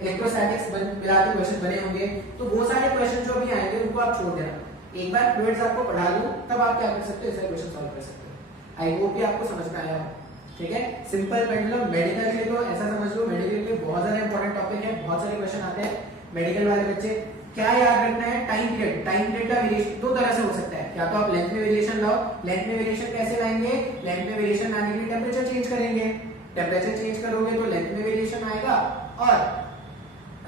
इलेक्ट्रोस्टैटिक्स मिला के क्वेश्चन बने होंगे, तो वो सारे क्वेश्चन जो अभी आएंगे उनको आप छोड़ देना, एक बार फ्लूइड्स आपको पढ़ा लूं तब आप क्या कर सकते हो, ऐसे क्वेश्चन सॉल्व कर सकते हो। आई होप कि आपको समझ में आया हो, ठीक है। सिंपल पेंडुलम मेडिकल के लिए तो ऐसा समझ लो, मेडिकल के लिए बहुत ज्यादा इंपॉर्टेंट टॉपिक है, बहुत सारे क्वेश्चन आते हैं मेडिकल वाले बच्चे। क्या याद रखना है, टाइम पीरियड, टाइम पीरियड का वेरिएशन दो तरह से हो सकता है, या तो आप लेंथ में वेरिएशन लाओ, लेंथ में वेरिएशन कैसे लाएंगे, लेंथ में वेरिएशन लाने के लिए टेम्परेचर चेंज करेंगे, टेम्परेचर चेंज करोगे तो लेंथ में वेरिएशन आएगा। और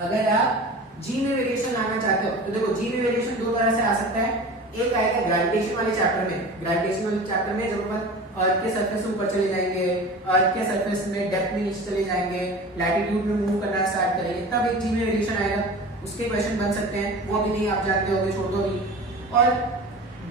अगर आप जी में वेरिएशन लाना चाहते हो तो देखो जी में वेरिएशन दो तरह से आ सकता है, एक आएगा ग्रेविटेशन वाले चैप्टर में, ग्रेविटेशन वाले चैप्टर में जब अपन अर्थ के सरफेस से ऊपर चले जाएंगे, अर्थ के सरफेस में डेप्थ में नीचे चले जाएंगे, लैटिट्यूड में मूव करना स्टार्ट करेंगे, तब एक जी में वेरिएशन आएगा, उसके क्वेश्चन बन सकते हैं, वो अभी नहीं आप जानते होंगे, छोड़ दो अभी। और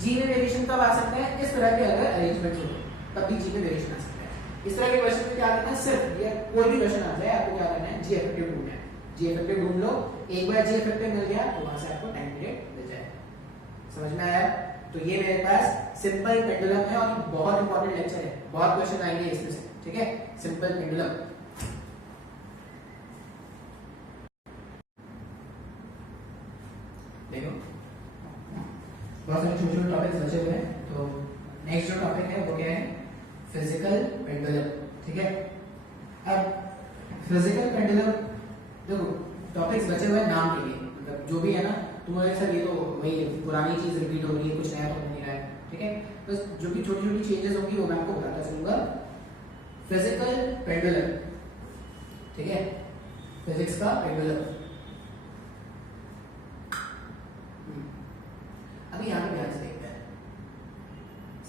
जी में वेरिएशन कब आ सकता है, इस तरह के अगर अरेंजमेंट हो तब भी जी में वेरिएशन आ सकता है। इस तरह के क्वेश्चन में क्या करना है, सिर्फ ये कोई भी क्वेश्चन आ जाए आपको क्या करना है, जी इफेक्टिव ढूंढना है, जी इफेक्टिव ढूंढ लो, एक बार जी इफेक्टिव मिल गया तो वहां से आपको टाइम पीरियड मिल जाएगा। समझ में आया? तो ये मेरे पास सिंपल पेंडुलम है और बहुत इंपॉर्टेंट लेक्चर है, बहुत क्वेश्चन आएंगे इसमें से, ठीक है। सिंपल पेंडुलम देखो बहुत सारे छोटे छोटे टॉपिक्स बचे हुए हैं, तो नेक्स्ट जो टॉपिक है वो क्या है, फिजिकल पेंडुलम, ठीक है। अब फिजिकल पेंडुलम देखो टॉपिक्स बचे हुए हैं नाम के लिए, मतलब जो भी है ना तुम्हारे साथ ये तो वही पुरानी चीज रिपीट हो रही है, कुछ नया तो हो नहीं रहा है, ठीक है। बस जो भी छोटी छोटी चेंजेस होंगी वो मैं आपको बताता चलूंगा। फिजिकल पेंडुलम, ठीक है, फिजिक्स का पेंडुलम। अभी यहाँ पे ध्यान से देखते हैं,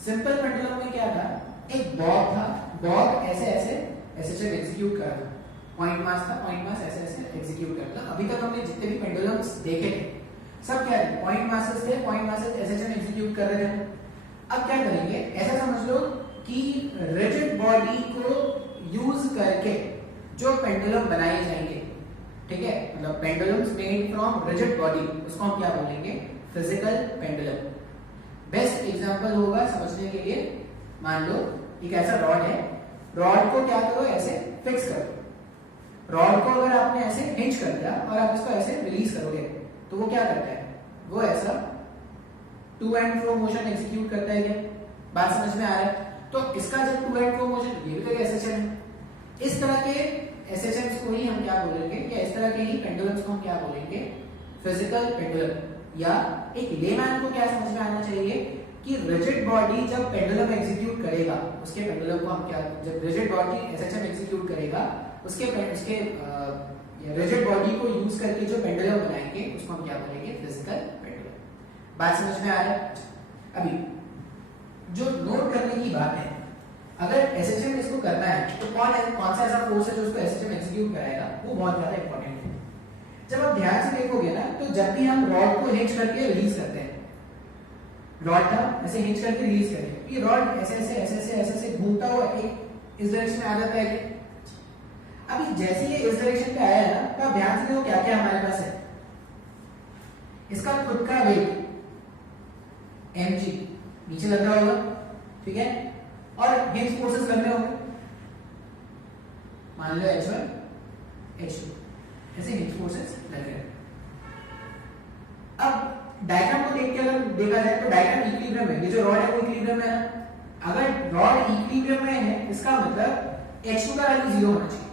सिंपल पेंडुलम में क्या था, एक बॉब था, बॉब ऐसे ऐसे ऐसे एग्जीक्यूट कर रहा था, पॉइंट मास था, पॉइंट मास ऐसे ऐसे एग्जीक्यूट करता था। अभी तक हमने जितने भी पेंडुलम्स देखे थे सब क्या थे, पॉइंट मासेस थे, पॉइंट मासेस ऐसे ऐसे एग्जीक्यूट कर रहे थे। अब क्या करेंगे, ऐसा समझ लो कि रिजिड बॉडी को यूज करके जो पेंडुलम बनाए जाएंगे, ठीक है, मतलब pendulums made from rigid body, उसको हम क्या बोलेंगे, फिजिकल पेंडुलम। बेस्ट एग्जांपल होगा समझने के लिए, मान लो एक ऐसा रॉड है, रॉड को क्या करो ऐसे फिक्स करो, रॉड को अगर आपने ऐसे हिंज कर दिया और आप इसको ऐसे रिलीज करोगे तो वो क्या करता है, वो ऐसा to and fro motion execute करता है। क्या बात समझ में आ रहा है? तो इसका जब टू एंड फ्रो मोशन, ये भी तो एसएचएम है, इस तरह के एसएचएम्स को ही हम क्या बोलेंगे, या इस तरह के ही पेंडुलम्स को हम क्या बोलेंगे, फिजिकल पेंडुलम। या एक लेमैन को क्या समझ में आना चाहिए कि रिजिड बॉडी जब पेंडुलम एग्जीक्यूट करेगा, उसके पेंडुलम को हम क्या, जब रिजिड बॉडी एसएचएम एग्जीक्यूट करेगा उसके रिजिड बॉडी को यूज करके जो पेंडुलम बनाएंगे उसको हम क्या बोलेंगे, फिजिकल पेंडुलम। बात समझ में आ रहा है? अभी जो नोट करने की बात है, अगर एसएचएम इसको करना है तो कौन सा ऐसा फोर्स है जो उसको एसएचएम एग्जीक्यूट कराएगा, वो बहुत ज्यादा इंपॉर्टेंट है। जब आप ध्यान से देखोगे ना तो जब भी हम रॉड को हिंज करके रिलीज करते हैं, रॉड का ऐसे हिंज करके रिलीज करें, ये रॉड ऐसे ऐसे ऐसे ऐसे ऐसे ऐसे घूमता हुआ एक इस डायरेक्शन में आ जाता है। अभी जैसे ये इस डायरेक्शन पे आया है ना, तो आप ध्यान से देखो क्या क्या हमारे पास है, इसका खुद का वेट mg नीचे लग रहा होगा, ठीक है, और हिंज फोर्सेस लग रहे होंगे, मान लो h1 h2 ऐसे हिंज फोर्सेस लग रहे हैं। अब डायग्राम को देख के अगर देखा जाए तो डायग्राम इक्विलिब्रियम है, ये जो रॉड है वो इक्विलिब्रियम में है। अगर रॉड इक्विलिब्रियम में है इसका मतलब h2 का वैल्यू 0 होना चाहिए।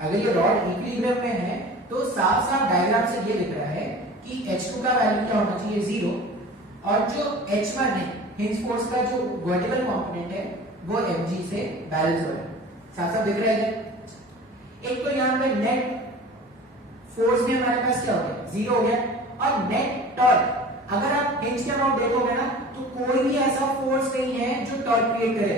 अगर ये रॉड इक्विलिब्रियम में है तो साफ साफ डायग्राम से ये दिख रहा है कि h2 का वैल्यू क्या होना चाहिए, 0, और जो h1 है हिंज फोर्स का जो वर्टिकल कंपोनेंट है वो mg से बैलेंस हो रहा है, साफ साफ दिख रहा है। एक तो यहाँ पे नेट फोर्स भी हमारे पास क्या हो गया, 0 हो गया, और नेट टॉर्क अगर आप हिंज के अबाउट देखोगे ना तो कोई भी ऐसा फोर्स नहीं है जो टॉर्क क्रिएट करे।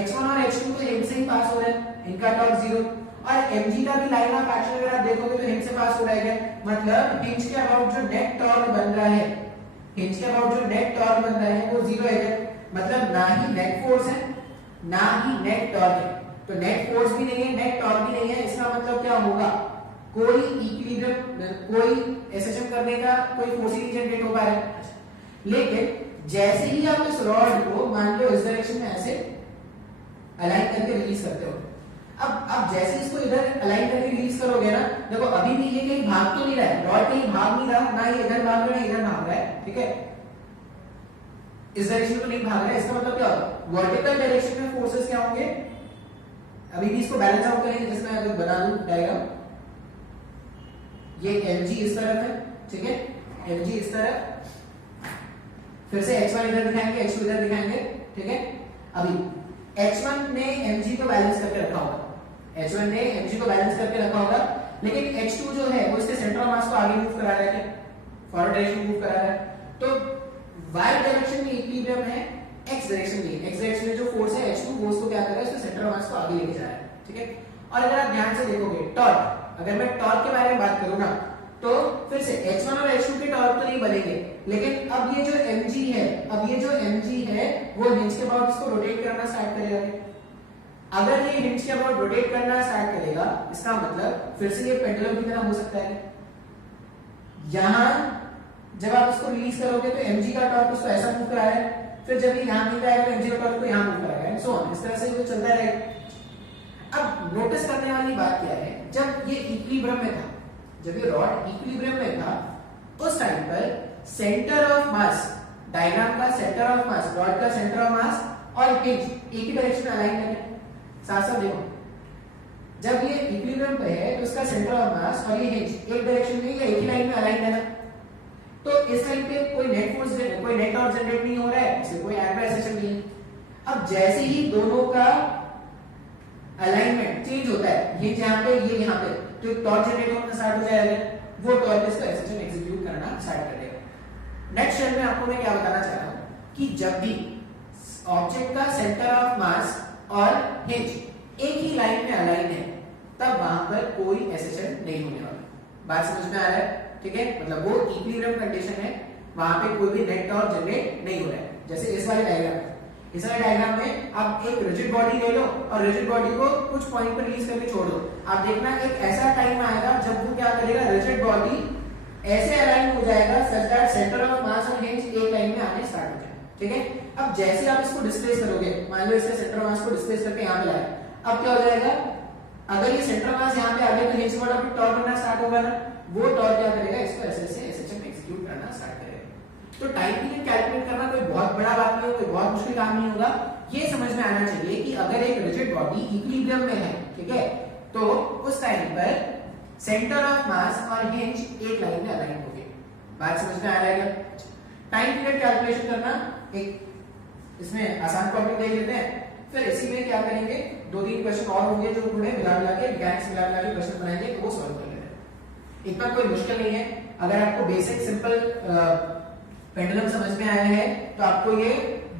H1 और H2 तो हिंज से ही पास हो रहे हैं, इनका टॉर्क जीरो। और mg का भी लाइन ऑफ एक्शन अगर आप देखोगे तो हिंज से पास हो रहा है, मतलब हिंज के अबाउट जो नेट टॉर्क बन रहा है, हिंज के अबाउट जो नेट टॉर्क बन रहा है वो जीरो है, मतलब ना ही नेट फोर्स है ना ही नेट टॉर्क है। तो नेट फोर्स भी नहीं है, नेट टॉर्क भी नहीं है, इसका मतलब क्या होगा, कोई इक्विलिब्रियम, कोई एसेशन करने का कोई फोर्स ही नहीं जनरेट हो पा रहा है। लेकिन जैसे ही आप इस रॉड को मान लो इस डायरेक्शन में ऐसे अलाइन करके रिलीज करते हो, अब जैसे इसको इधर अलाइन करके रिलीज करोगे ना, देखो अभी भी ये कहीं भाग तो नहीं रहा है, रॉड कहीं भाग नहीं रहा, ना ये इधर भाग रहा है इधर भाग रहा है, ठीक है, इस डायरेक्शन में नहीं भाग रहा है। इसका मतलब क्या होगा, वर्टिकल डायरेक्शन में फोर्सेस क्या होंगे, अभी भी इसको बैलेंस आउट करेंगे, जिसमें अगर बना दूं डायग्राम, ये mg इस तरफ है, ठीक है, mg इस तरफ, फिर से h1 इधर दिखाएंगे, h2 इधर दिखाएंगे, ठीक है। अभी h1 ने mg को बैलेंस करके रखा होगा, h1 ने mg को बैलेंस करके रखा होगा, लेकिन h2 जो है वो इसके सेंटर ऑफ मास को आगे मूव करा रहा है, फॉरवर्ड डायरेक्शन मूव करा रहा है। तो y डायरेक्शन में इक्विलिब्रियम है, x डायरेक्शन में, x डायरेक्शन में जो फोर्स है h2 वो उसको क्या कर रहा है, उसके सेंटर ऑफ मास को आगे लेके जा रहा है, ठीक है। और अगर आप ध्यान से देखोगे टॉर्क, अगर मैं टॉर्क के बारे में बात करूं ना, तो फिर से h1 और h2 के टॉर्क तो नहीं बनेंगे, लेकिन अब ये जो mg है, अब ये जो mg है वो हिंज के अबाउट इसको रोटेट करना स्टार्ट करेगा। अगर ये हिंज के अबाउट रोटेट करना स्टार्ट करेगा, इसका मतलब फिर से ये पेंडुलम की तरह हो सकता है। यहां जब आप इसको रिलीज करोगे तो mg का टॉर्क उसको ऐसा मूव करा है, फिर जब ये यहां मिलता है तो mg का टॉर्क को यहां मूव कराएगा, एंड सो ऑन, इस तरह से ये चलता रहेगा। अब नोटिस करने वाली बात क्या है, जब ये इक्विलिब्रियम में था, जब ये रॉड इक्विलिब्रियम में था, उस टाइम पर सेंटर ऑफ मास, डायग्राम का सेंटर ऑफ मास, रॉड का सेंटर ऑफ मास और हिंज एक ही डायरेक्शन में अलाइन करें, साथ साथ देखो, जब ये इक्विलिब्रियम पे है तो इसका सेंटर ऑफ मास और ये हिंज एक डायरेक्शन में या एक ही लाइन में अलाइन है ना, तो इस लाइन पे कोई नेट फोर्स, कोई नेट टॉर्क जनरेट नहीं हो रहा है, इससे कोई एब्रेसेशन नहीं है। अब जैसे ही दोनों का अलाइनमेंट चेंज होता है, ये जहां पे ये यहां पे, तो टॉर्क जनरेट होना स्टार्ट हो जाएगा, वो टॉर्क इसका एसेशन एग्जीक्यूट करना स्टार्ट कर देगा। नेक्स्ट स्टेप में आपको मैं क्या बताना चाह रहा हूं कि जब भी ऑब्जेक्ट का सेंटर ऑफ मास और हिंज एक ही लाइन में अलाइन है, तब वहां पर कोई एसेशन नहीं होने वाला। बात समझ में आ रहा है, ठीक है, मतलब वो इक्विलिब्रियम कंडीशन है, वहां पे कोई भी नेट टॉर्क जनरेट नहीं हो रहा है। जैसे इस वाले डायग्राम में आप एक रिजिड बॉडी ले लो और रिजिड बॉडी को कुछ पॉइंट पर रिलीज करके छोड़ दो, आप देखना एक ऐसा टाइम आएगा जब वो क्या करेगा, रिजिड बॉडी ऐसे अलाइन हो जाएगा such that centre of mass और हिंज एक लाइन में आने स्टार्ट हो जाए, ठीक है। अब जैसे आप इसको डिस्प्लेस करोगे, मान लो इसके सेंटर ऑफ मास को डिस्प्लेस करके यहां पे लाए, अब क्या हो जाएगा, अगर ये सेंटर ऑफ मास यहां पे आ गया तो हिंज को टॉर्क बनना स्टार्ट होगा ना, वो टॉर्क क्या करेगा, इसको ऐसे ऐसे एसेशन एग्जीक्यूट करना स्टार्ट करेगा। तो टाइम पीरियड कैलकुलेट करना कोई बहुत बड़ा बात नहीं है, कोई बहुत मुश्किल काम नहीं होगा। ये समझ में आना चाहिए कि अगर एक रिजिड बॉडी इक्विलिब्रियम में है, ठीक है, तो उस टाइम पर सेंटर ऑफ मास और हिंज एक लाइन में अलाइन होंगे। बात समझ में आ रहा है? टाइम पीरियड कैलकुलेशन करना एक इसमें आसान प्रॉब्लम देख लेते हैं, फिर इसी में क्या करेंगे, 2-3 क्वेश्चन और होंगे जो थोड़े मिला के मैकेनिक्स मिला के क्वेश्चन बनाएंगे, वो सॉल्व कर लेते हैं। इतना कोई मुश्किल नहीं है, अगर आपको बेसिक सिंपल पेंडुलम समझ में आया है तो आपको ये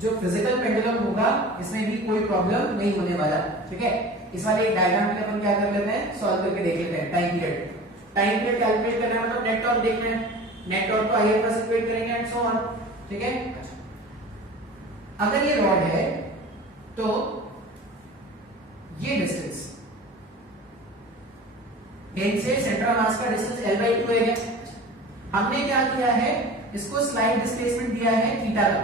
जो फिजिकल पेंडुलम होगा इसमें भी कोई प्रॉब्लम नहीं होने वाला, ठीक है। इस वाले डायग्राम में अपन क्या कर लेते हैं, सॉल्व करके देख लेते हैं। टाइम पीरियड कैलकुलेट करना है, मतलब नेट टॉर्क देखना है, नेट टॉर्क को आई पर इक्वेट करेंगे एंड सो ऑन, ठीक है। अगर ये रॉड है तो ये डिस्टेंस हिंज से सेंटर ऑफ मास का डिस्टेंस L/2 है। हमने क्या किया है, इसको स्लाइड डिस्प्लेसमेंट दिया है थीटा का,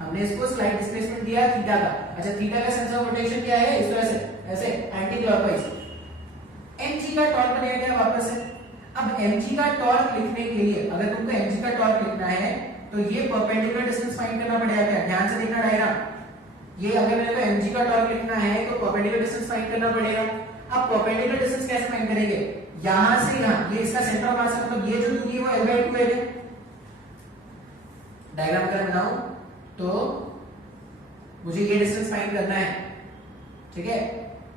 हमने इसको स्लाइड डिस्प्लेसमेंट दिया थीटा का। अच्छा, थीटा का सेंस ऑफ रोटेशन क्या है, इस तरह से ऐसे एंटी क्लॉकवाइज। mg का टॉर्क बनेगा क्या वापस से। अब mg का टॉर्क लिखने के लिए, अगर तुमको mg का टॉर्क लिखना है तो ये परपेंडिकुलर डिस्टेंस फाइंड करना पड़ेगा। ध्यान से देखना डायग्राम, ये अगर मेरे को mg का टॉर्क लिखना है तो परपेंडिकुलर डिस्टेंस फाइंड करना पड़ेगा। अब परपेंडिकुलर डिस्टेंस कैसे फाइंड करेंगे, यहां से यहां, ये इसका सेंटर ऑफ मास है, मतलब ये जो दूरी है वो L/2 है। डायग्राम अगर बनाऊं तो मुझे ये डिस्टेंस फाइंड करना है, ठीक है।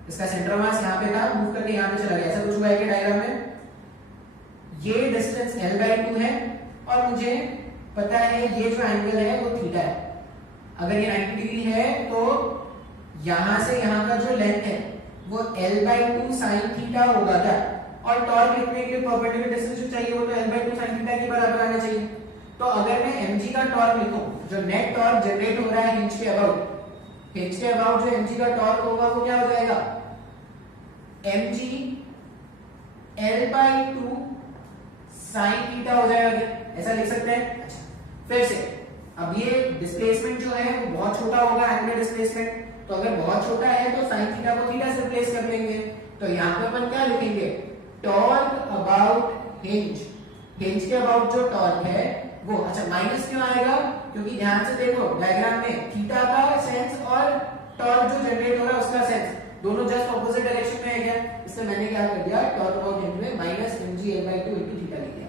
इसका सेंटर ऑफ मास यहां पे था, मूव करके यहां पे चला गया, ऐसा कुछ हुआ है कि डायग्राम में ये डिस्टेंस L/2 है और मुझे पता है ये जो एंगल है वो थीटा है। अगर ये 90 डिग्री है तो यहां से यहां का जो लेंथ है वो L/2 sin थीटा होगा क्या, और टॉर्क लिखने के लिए परपेंडिकुलर डिस्टेंस जो चाहिए वो तो L/2 sin थीटा के बराबर आना चाहिए। तो अगर मैं mg का टॉर्क लिखूं, जो नेट टॉर्क जनरेट हो रहा है हिंज के अबाउट, हिंज के अबाउट जो mg का टॉर्क होगा वो क्या हो जाएगा, mg L/2 sin थीटा हो जाएगा, ऐसा लिख सकते हैं। अच्छा, फिर से अब ये डिस्प्लेसमेंट जो है वो बहुत छोटा होगा, एंगुलर डिस्प्लेसमेंट, तो अगर बहुत छोटा है तो sin थीटा को थीटा से रिप्लेस कर लेंगे। तो यहां पे अपन क्या लिखेंगे, टॉर्क अबाउट हिंज, हिंज के अबाउट जो टॉर्क है वो, अच्छा माइनस क्यों आएगा, क्योंकि ध्यान से देखो डायग्राम में थीटा का सेंस और टॉर्क जो जनरेट हो रहा है उसका सेंस दोनों जस्ट ऑपोजिट डायरेक्शन में है क्या, इसलिए मैंने क्या कर दिया, टॉर्क अबाउट हिंज में minus mg L/2 into theta लिख दिया।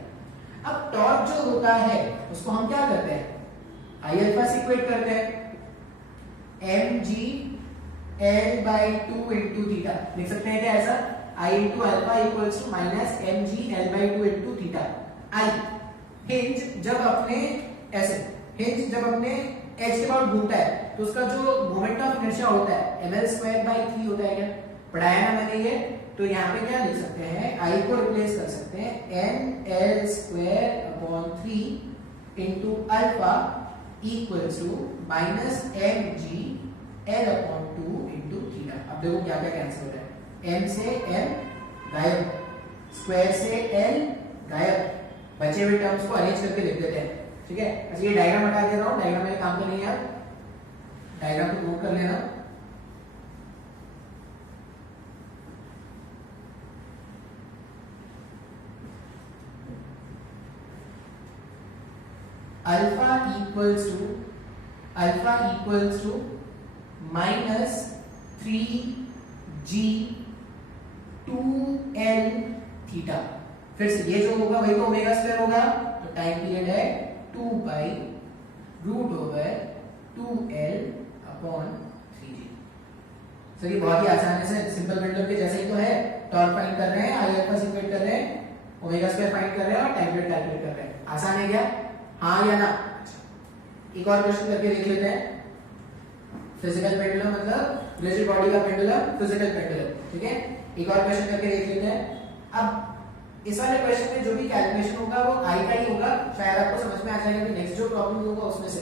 अब टॉर्क जो होता है उसको हम क्या करते हैं, I अल्फा से इक्वेट करते हैं, mg L/2 into थीटा लिख सकते हैं क्या ऐसा, I into alpha equals to minus mg L/2 into theta. I hinge जब अपने ऐसे, हिंज जब अपने एज के बाद घूमता है तो उसका जो मोमेंट ऑफ इनर्शिया होता है ml²/3 होता है क्या, पढ़ाया ना मैंने ये, तो यहाँ पे क्या लिख सकते हैं, I को रिप्लेस कर सकते हैं ml²/3 into alpha equals to minus mg L/2 into theta. अब देखो क्या क्या कैंसिल हो रहा है, m से m गायब, स्क्वायर से l गायब, बचे हुए टर्म्स को अरेंज करके लिख देते हैं, ठीक है। अच्छा ये डायग्राम हटा दे रहा हूं, डायग्राम मेरे काम का नहीं है, डायग्राम को नोट कर लेना। Alpha equals to minus 3g 2l theta. फिर से ये जो होगा वही तो ओमेगा स्क्वायर होगा, तो टाइम पीरियड है 2 pi root over 2l upon 3g। Sir ये बहुत ही आसान है सर, सिंपल पेंडुलम के जैसे ही तो है, टॉर्क फाइंड कर रहे हैं, आई अल्फा से इक्वेट कर रहे हैं, ओमेगा स्क्वायर फाइंड कर रहे हैं और टाइम पीरियड कैलकुलेट कर रहे हैं। आसान है क्या, हाँ या ना। एक और क्वेश्चन करके देख लेते हैं, फिजिकल पेंडुलम मतलब रिजिड बॉडी का पेंडुलम, फिजिकल पेंडुलम, ठीक है। एक और क्वेश्चन करके देख लेते हैं। अब इस वाले क्वेश्चन में जो भी कैलकुलेशन होगा वो आई का ही होगा, शायद आपको समझ में आ जाएगा कि नेक्स्ट जो प्रॉब्लम होगा उसमें से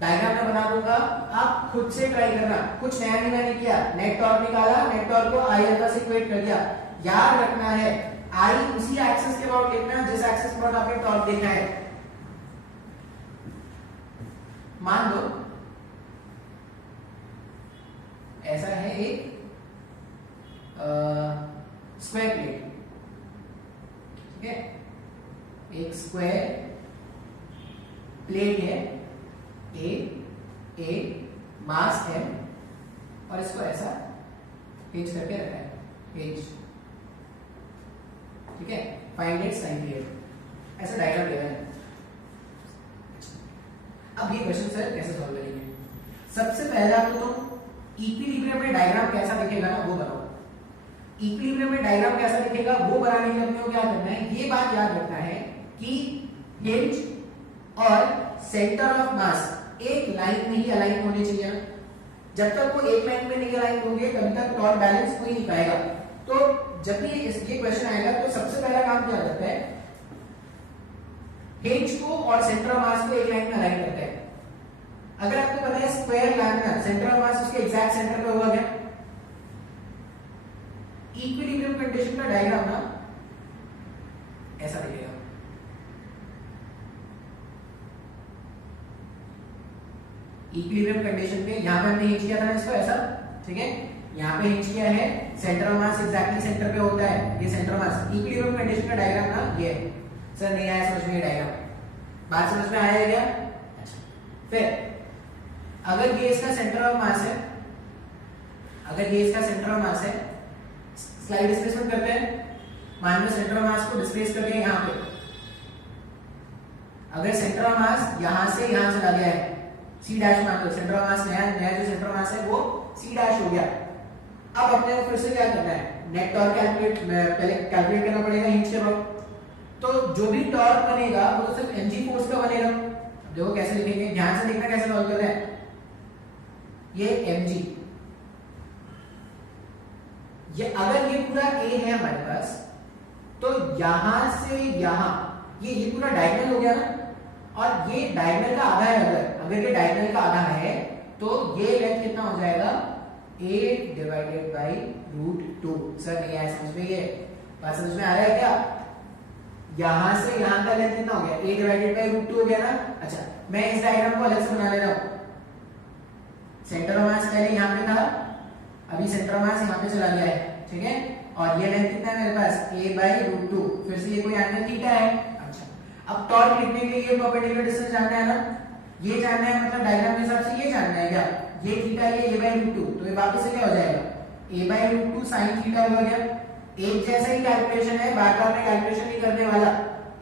डायग्राम में बना दूंगा, आप खुद से ट्राई करना, कुछ नया नहीं मैंने किया, नेट टॉर्क निकाला, नेट टॉर्क को आई अल्फा से इक्वेट कर दिया। याद रखना है आई उसी एक्सिस के अबाउट लिखना जिस एक्सिस के अबाउट आपने टॉर्क देखा है। मान लो ऐसा है एक स्क्वायर प्लेट, ठीक है, एक स्क्वायर प्लेट है ए मास m और इसको ऐसा हिंज करके रखा है, हिंज, ठीक है। फाइंड इट्स साइन पीरियड, ऐसा डायग्राम दिया है। अब ये क्वेश्चन सर कैसे सॉल्व करेंगे, सबसे पहला तो तुम इक्विलिब्रियम में डायग्राम कैसा दिखेगा ना वो बनाओ। इक्विलिब्रियम में डायग्राम कैसा दिखेगा वो बनाने के लिए अपने को क्या करना है, ये बात याद रखना है कि हिंज और सेंटर ऑफ मास एक लाइन में ही अलाइन होने चाहिए। जब तक वो एक लाइन में नहीं अलाइन होंगे तब तक टॉर्क बैलेंस हो ही नहीं पाएगा। तो जब भी ये क्वेश्चन आएगा तो सबसे पहला काम क्या करता है, हिंज को और सेंटर ऑफ मास को एक लाइन में अलाइन करते हैं। अगर आपको पता है square line centre of mass उसके एग्जैक्ट सेंटर पे होगा क्या, इक्विलिब्रियम कंडीशन का डायग्राम ना ऐसा दिखेगा। इक्विलिब्रियम कंडीशन पे यहां पे हमने हिंज किया था ना इसको ऐसा, ठीक है, यहां पे हिंज किया है, centre of mass exactly centre पे होता है, ये centre of mass. Equilibrium condition का डायग्राम ना ये है। सर नहीं आया समझ में, ये डायग्राम बात समझ में आया क्या? अच्छा, फिर अगर ये इसका सेंटर ऑफ मास है, अगर ये इसका सेंटर ऑफ मास है, स्लाइड डिस्प्लेसमेंट करते हैं, मान लो सेंटर ऑफ मास को डिस्प्लेस करके यहां पे, अगर सेंटर ऑफ मास यहां से यहां चला गया है, सी डैश मान लो, सेंटर ऑफ मास नया जो सेंटर ऑफ मास है वो सी डैश हो गया। अब अपने को फिर से क्या करना है, नेट टॉर्क कैलकुलेट, पहले कैलकुलेट करना पड़ेगा हिंज के अबाउट। तो जो भी टॉर्क बनेगा वो तो सिर्फ mg फोर्स का बनेगा। देखो कैसे लिखेंगे, ध्यान से देखना कैसे सॉल्व कर रहे हैं। ये mg, ये अगर ये पूरा a है हमारे पास, तो यहां से यहां ये पूरा डायगोनल हो गया ना, और ये डायगोनल का आधा है। अगर ये डायगोनल का आधा है तो ये लेंथ कितना हो जाएगा, a डिवाइडेड बाई √2। सर नहीं आया समझ में, ये बात समझ में आ रहा है क्या? यहां से यहां का लेंथ कितना हो गया, a डिवाइडेड बाई √2 हो गया ना। अच्छा, मैं इस डायग्राम को अलग से बना ले रहा हूं। सेंटर ऑफ मास पहले यहां पे था, अभी सेंटर ऑफ मास यहां पे चला गया है, ठीक है। और ये लेंथ कितना है मेरे पास, a बाई √2, फिर से ये कोई एंगल थीटा है। अच्छा, अब टॉर्क लिखने के लिए ये परपेंडिकुलर डिस्टेंस जानना है ना, ये जानना है, मतलब डायग्राम के हिसाब से ये जानना है क्या, ये थीटा ये a बाई √2, तो ये वापस से क्या हो जाएगा, a बाई √2 sin थीटा हो गया। एक जैसा ही कैलकुलेशन है, बार बार मैं कैलकुलेशन नहीं करने वाला,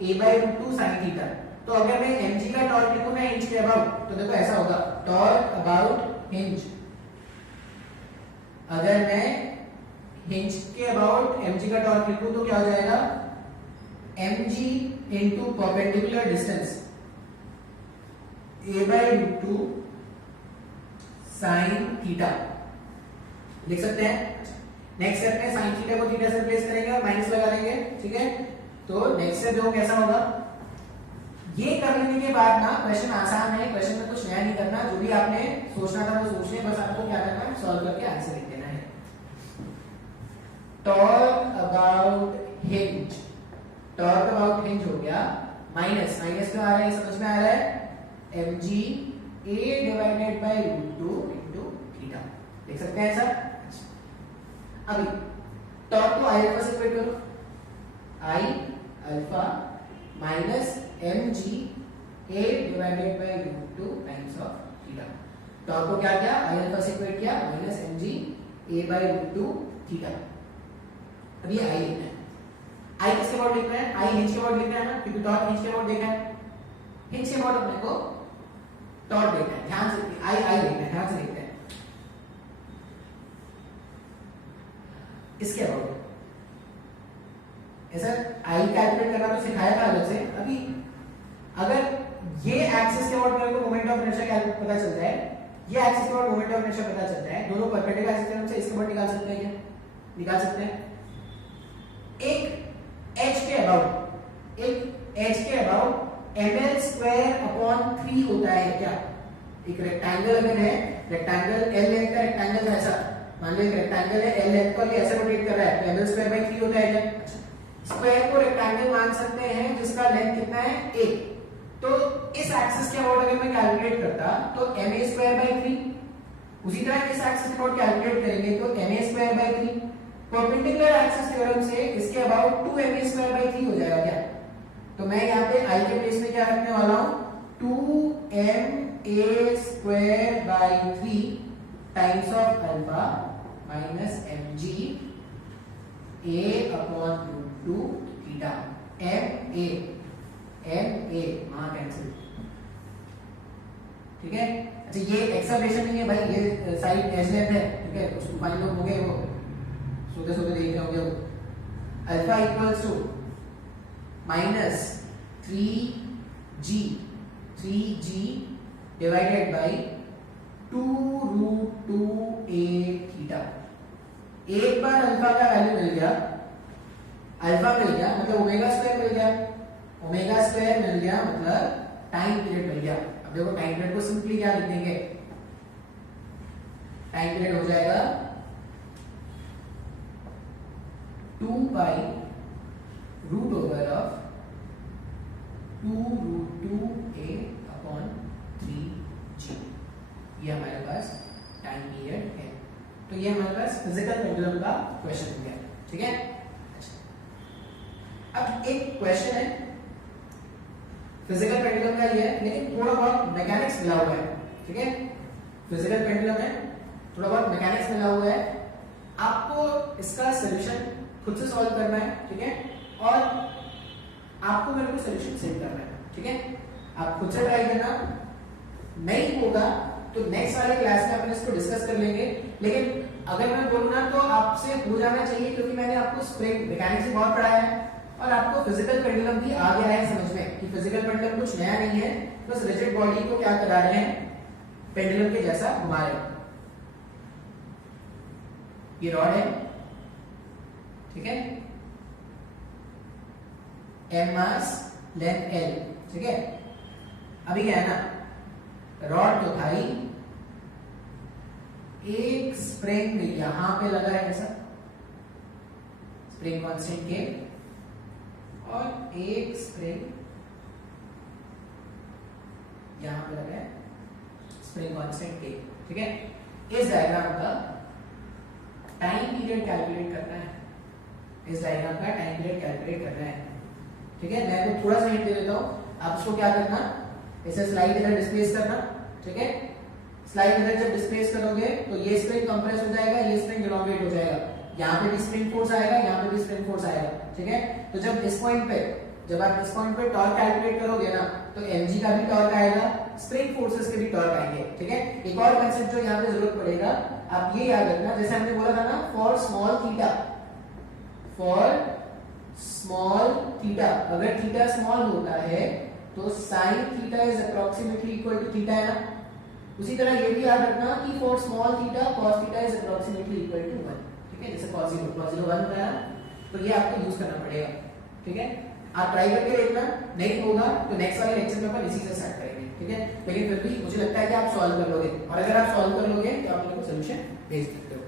a बाई √2 sin थीटा। तो अगर मैं mg का टॉर्क लिखूं ना हिंज के अबाउट, तो देखो ऐसा होगा, टॉर्क अबाउट हिंज। अगर मैं हिंज के अबाउट mg का टॉर्क लिखूं तो क्या हो जाएगा, mg into perpendicular distance a by √2 sin theta लिख सकते हैं। नेक्स्ट स्टेप में sin थीटा को थीटा से रिप्लेस करेंगे और माइनस लगा देंगे, ठीक है। तो नेक्स्ट स्टेप देखो कैसा होगा। ये कर लेने के बाद ना क्वेश्चन आसान है, क्वेश्चन में कुछ नया नहीं करना, जो भी आपने सोचना था वो सोच लें, बस आपको क्या करना है, सॉल्व करके आंसर लिख देना है। Torque about hinge, torque about hinge हो गया, माइनस माइनस क्यों आ रहा है, समझ में आ रहा है, mg a divided by √2 into theta लिख सकते हैं सर। अभी टॉर्क को आई अल्फा से इक्वेट करो, I alpha minus mg a divided by √2 times of theta. Torque को क्या किया, आई अल्फा से इक्वेट किया, minus mg a by √2 theta. अब ये आई लिखना है, आई किसके अबाउट लिखना है, आई हिंज के अबाउट लिखना है ना, क्योंकि टॉर्क हिंज के अबाउट देखा है, हिंज के अबाउट अपने को टॉर्क देखना है, ध्यान से आई देखना है, ध्यान से देखते हैं। इसके अबाउट ऐसा आई कैलकुलेट करना तो सिखाया था अलग से। अभी अगर ये एक्सिस के अबाउट मेरे को मोमेंट ऑफ इनर्शिया पता चल जाए, ये एक्सिस के अबाउट मोमेंट ऑफ इनर्शिया पता चल जाए, दोनों परपेंडिकुलर एक्सिस थ्योरम से इसके अबाउट निकाल सकते हैं क्या, निकाल सकते हैं। एक h के अबाउट ml² 3 होता है क्या। एक रेक्टेंगल अगर है, रेक्टेंगल l लेंथ का रेक्टेंगल ऐसा, मान लो एक रेक्टेंगल है l लेंथ का, ये ऐसे रोटेट कर रहा है, तो ml² 3 होता है क्या। स्क्वायर को रेक्टेंगल मान सकते हैं जिसका लेंथ कितना है 1, तो इस एक्सिस के अबाउट अगर मैं कैलकुलेट करता तो ma² 3, उसी तरह इस एक्सिस के अबाउट कैलकुलेट करेंगे तो ma² 3, परपेंडिकुलर एक्सिस थ्योरम से इसके अबाउट 2ma² 3 हो जाएगा क्या। तो मैं यहाँ पे i के प्लेस में क्या रखने वाला हूँ, 2ma² 3 times of alpha minus mg a/√2 theta. ma वहां कैंसिल, ठीक है। अच्छा ये एक्सेलरेशन नहीं है भाई, ये साइड एज लेंथ है, ठीक है। उसको फाइंड आउट हो गए, वो सोते सोते देख रहे होंगे वो। Alpha equals to minus 3g divided by 2√2a theta. एक बार अल्फा का वैल्यू मिल गया, अल्फा मिल गया मतलब ओमेगा² मिल गया, ओमेगा² मिल गया मतलब टाइम पीरियड मिल गया। अब देखो टाइम पीरियड को सिंपली क्या लिख देंगे, टाइम पीरियड हो जाएगा 2 pi root over of 2√2a upon 3g। ये हमारे पास टाइम पीरियड है। तो ये हमारे पास फिजिकल पेंडुलम का क्वेश्चन हो गया, ठीक है। अब एक क्वेश्चन है फिजिकल पेंडुलम का, ये है लेकिन थोड़ा बहुत मैकेनिक्स मिला हुआ है, ठीक है। फिजिकल पेंडुलम है, थोड़ा बहुत मैकेनिक्स मिला हुआ है, आपको इसका सॉल्यूशन खुद से सॉल्व करना है, ठीक है। और आपको मेरे को सॉल्यूशन सेंड करना है, ठीक है। आप खुद से ट्राई करना, नहीं होगा तो नेक्स्ट वाले क्लास में अपन इसको डिस्कस कर लेंगे। लेकिन अगर मैं बोलूँ ना तो आपसे हो जाना चाहिए, क्योंकि मैंने आपको स्प्रिंग मैकेनिक्स से बहुत पढ़ाया है, और आपको फिजिकल पेंडुलम भी आ गया है समझ में कि फिजिकल पेंडुलम कुछ नया नहीं है, बस रिजिड बॉडी को क्या करा रहे हैं, पेंडुलम के जैसा घुमा रहे हैं। ये रॉड है, ठीक है, एम मास लेंथ एल, ठीक है। अभी क्या है ना, रॉड तो था ही, एक स्प्रिंग यहां पे लगा है ऐसा, स्प्रिंग कांस्टेंट के, और एक स्प्रिंग यहां पे लगा है स्प्रिंग कांस्टेंट के, ठीक है। इस डायग्राम का टाइम पीरियड कैलकुलेट करना है, इस डायग्राम का टाइम पीरियड कैलकुलेट करना है, ठीक है। मैं तो थोड़ा सा हिंट दे देता हूं, आप इसको क्या करना, इसे स्लाइड इधर डिस्प्लेस करना, ठीक है। स्लाइड इधर जब डिस्प्लेस करोगे तो ये स्प्रिंग कंप्रेस हो जाएगा, ये स्प्रिंग इलॉन्गेट हो जाएगा, यहाँ पे भी स्प्रिंग फोर्स आएगा, यहाँ पे भी स्प्रिंग फोर्स आएगा, ठीक है। तो जब इस पॉइंट पे, जब आप इस पॉइंट पे टॉर्क कैलकुलेट करोगे ना, तो mg का भी टॉर्क आएगा, स्प्रिंग फोर्सेस के भी टॉर्क आएंगे, ठीक है। एक और कांसेप्ट जो यहाँ पे जरूरत पड़ेगा, आप ये याद रखना, जैसे हमने बोला था ना, for small theta, for small theta, अगर थीटा स्मॉल होता है तो sine theta is approximately equal to theta है ना। उसी तरह ये भी याद रखना कि for small theta cos theta is approximately equal to 1, ठीक है। जैसे cos 0 1 होता है, तो ये आपको यूज करना पड़ेगा, ठीक है। आप ट्राई करके देखना, नहीं होगा तो नेक्स्ट वाले लेक्चर में अपन इसी से स्टार्ट करेंगे, ठीक है। लेकिन फिर भी मुझे लगता है कि आप सॉल्व कर लोगे, और अगर आप सॉल्व कर लोगे तो आप मेरे को सॉल्यूशन भेज सकते हो।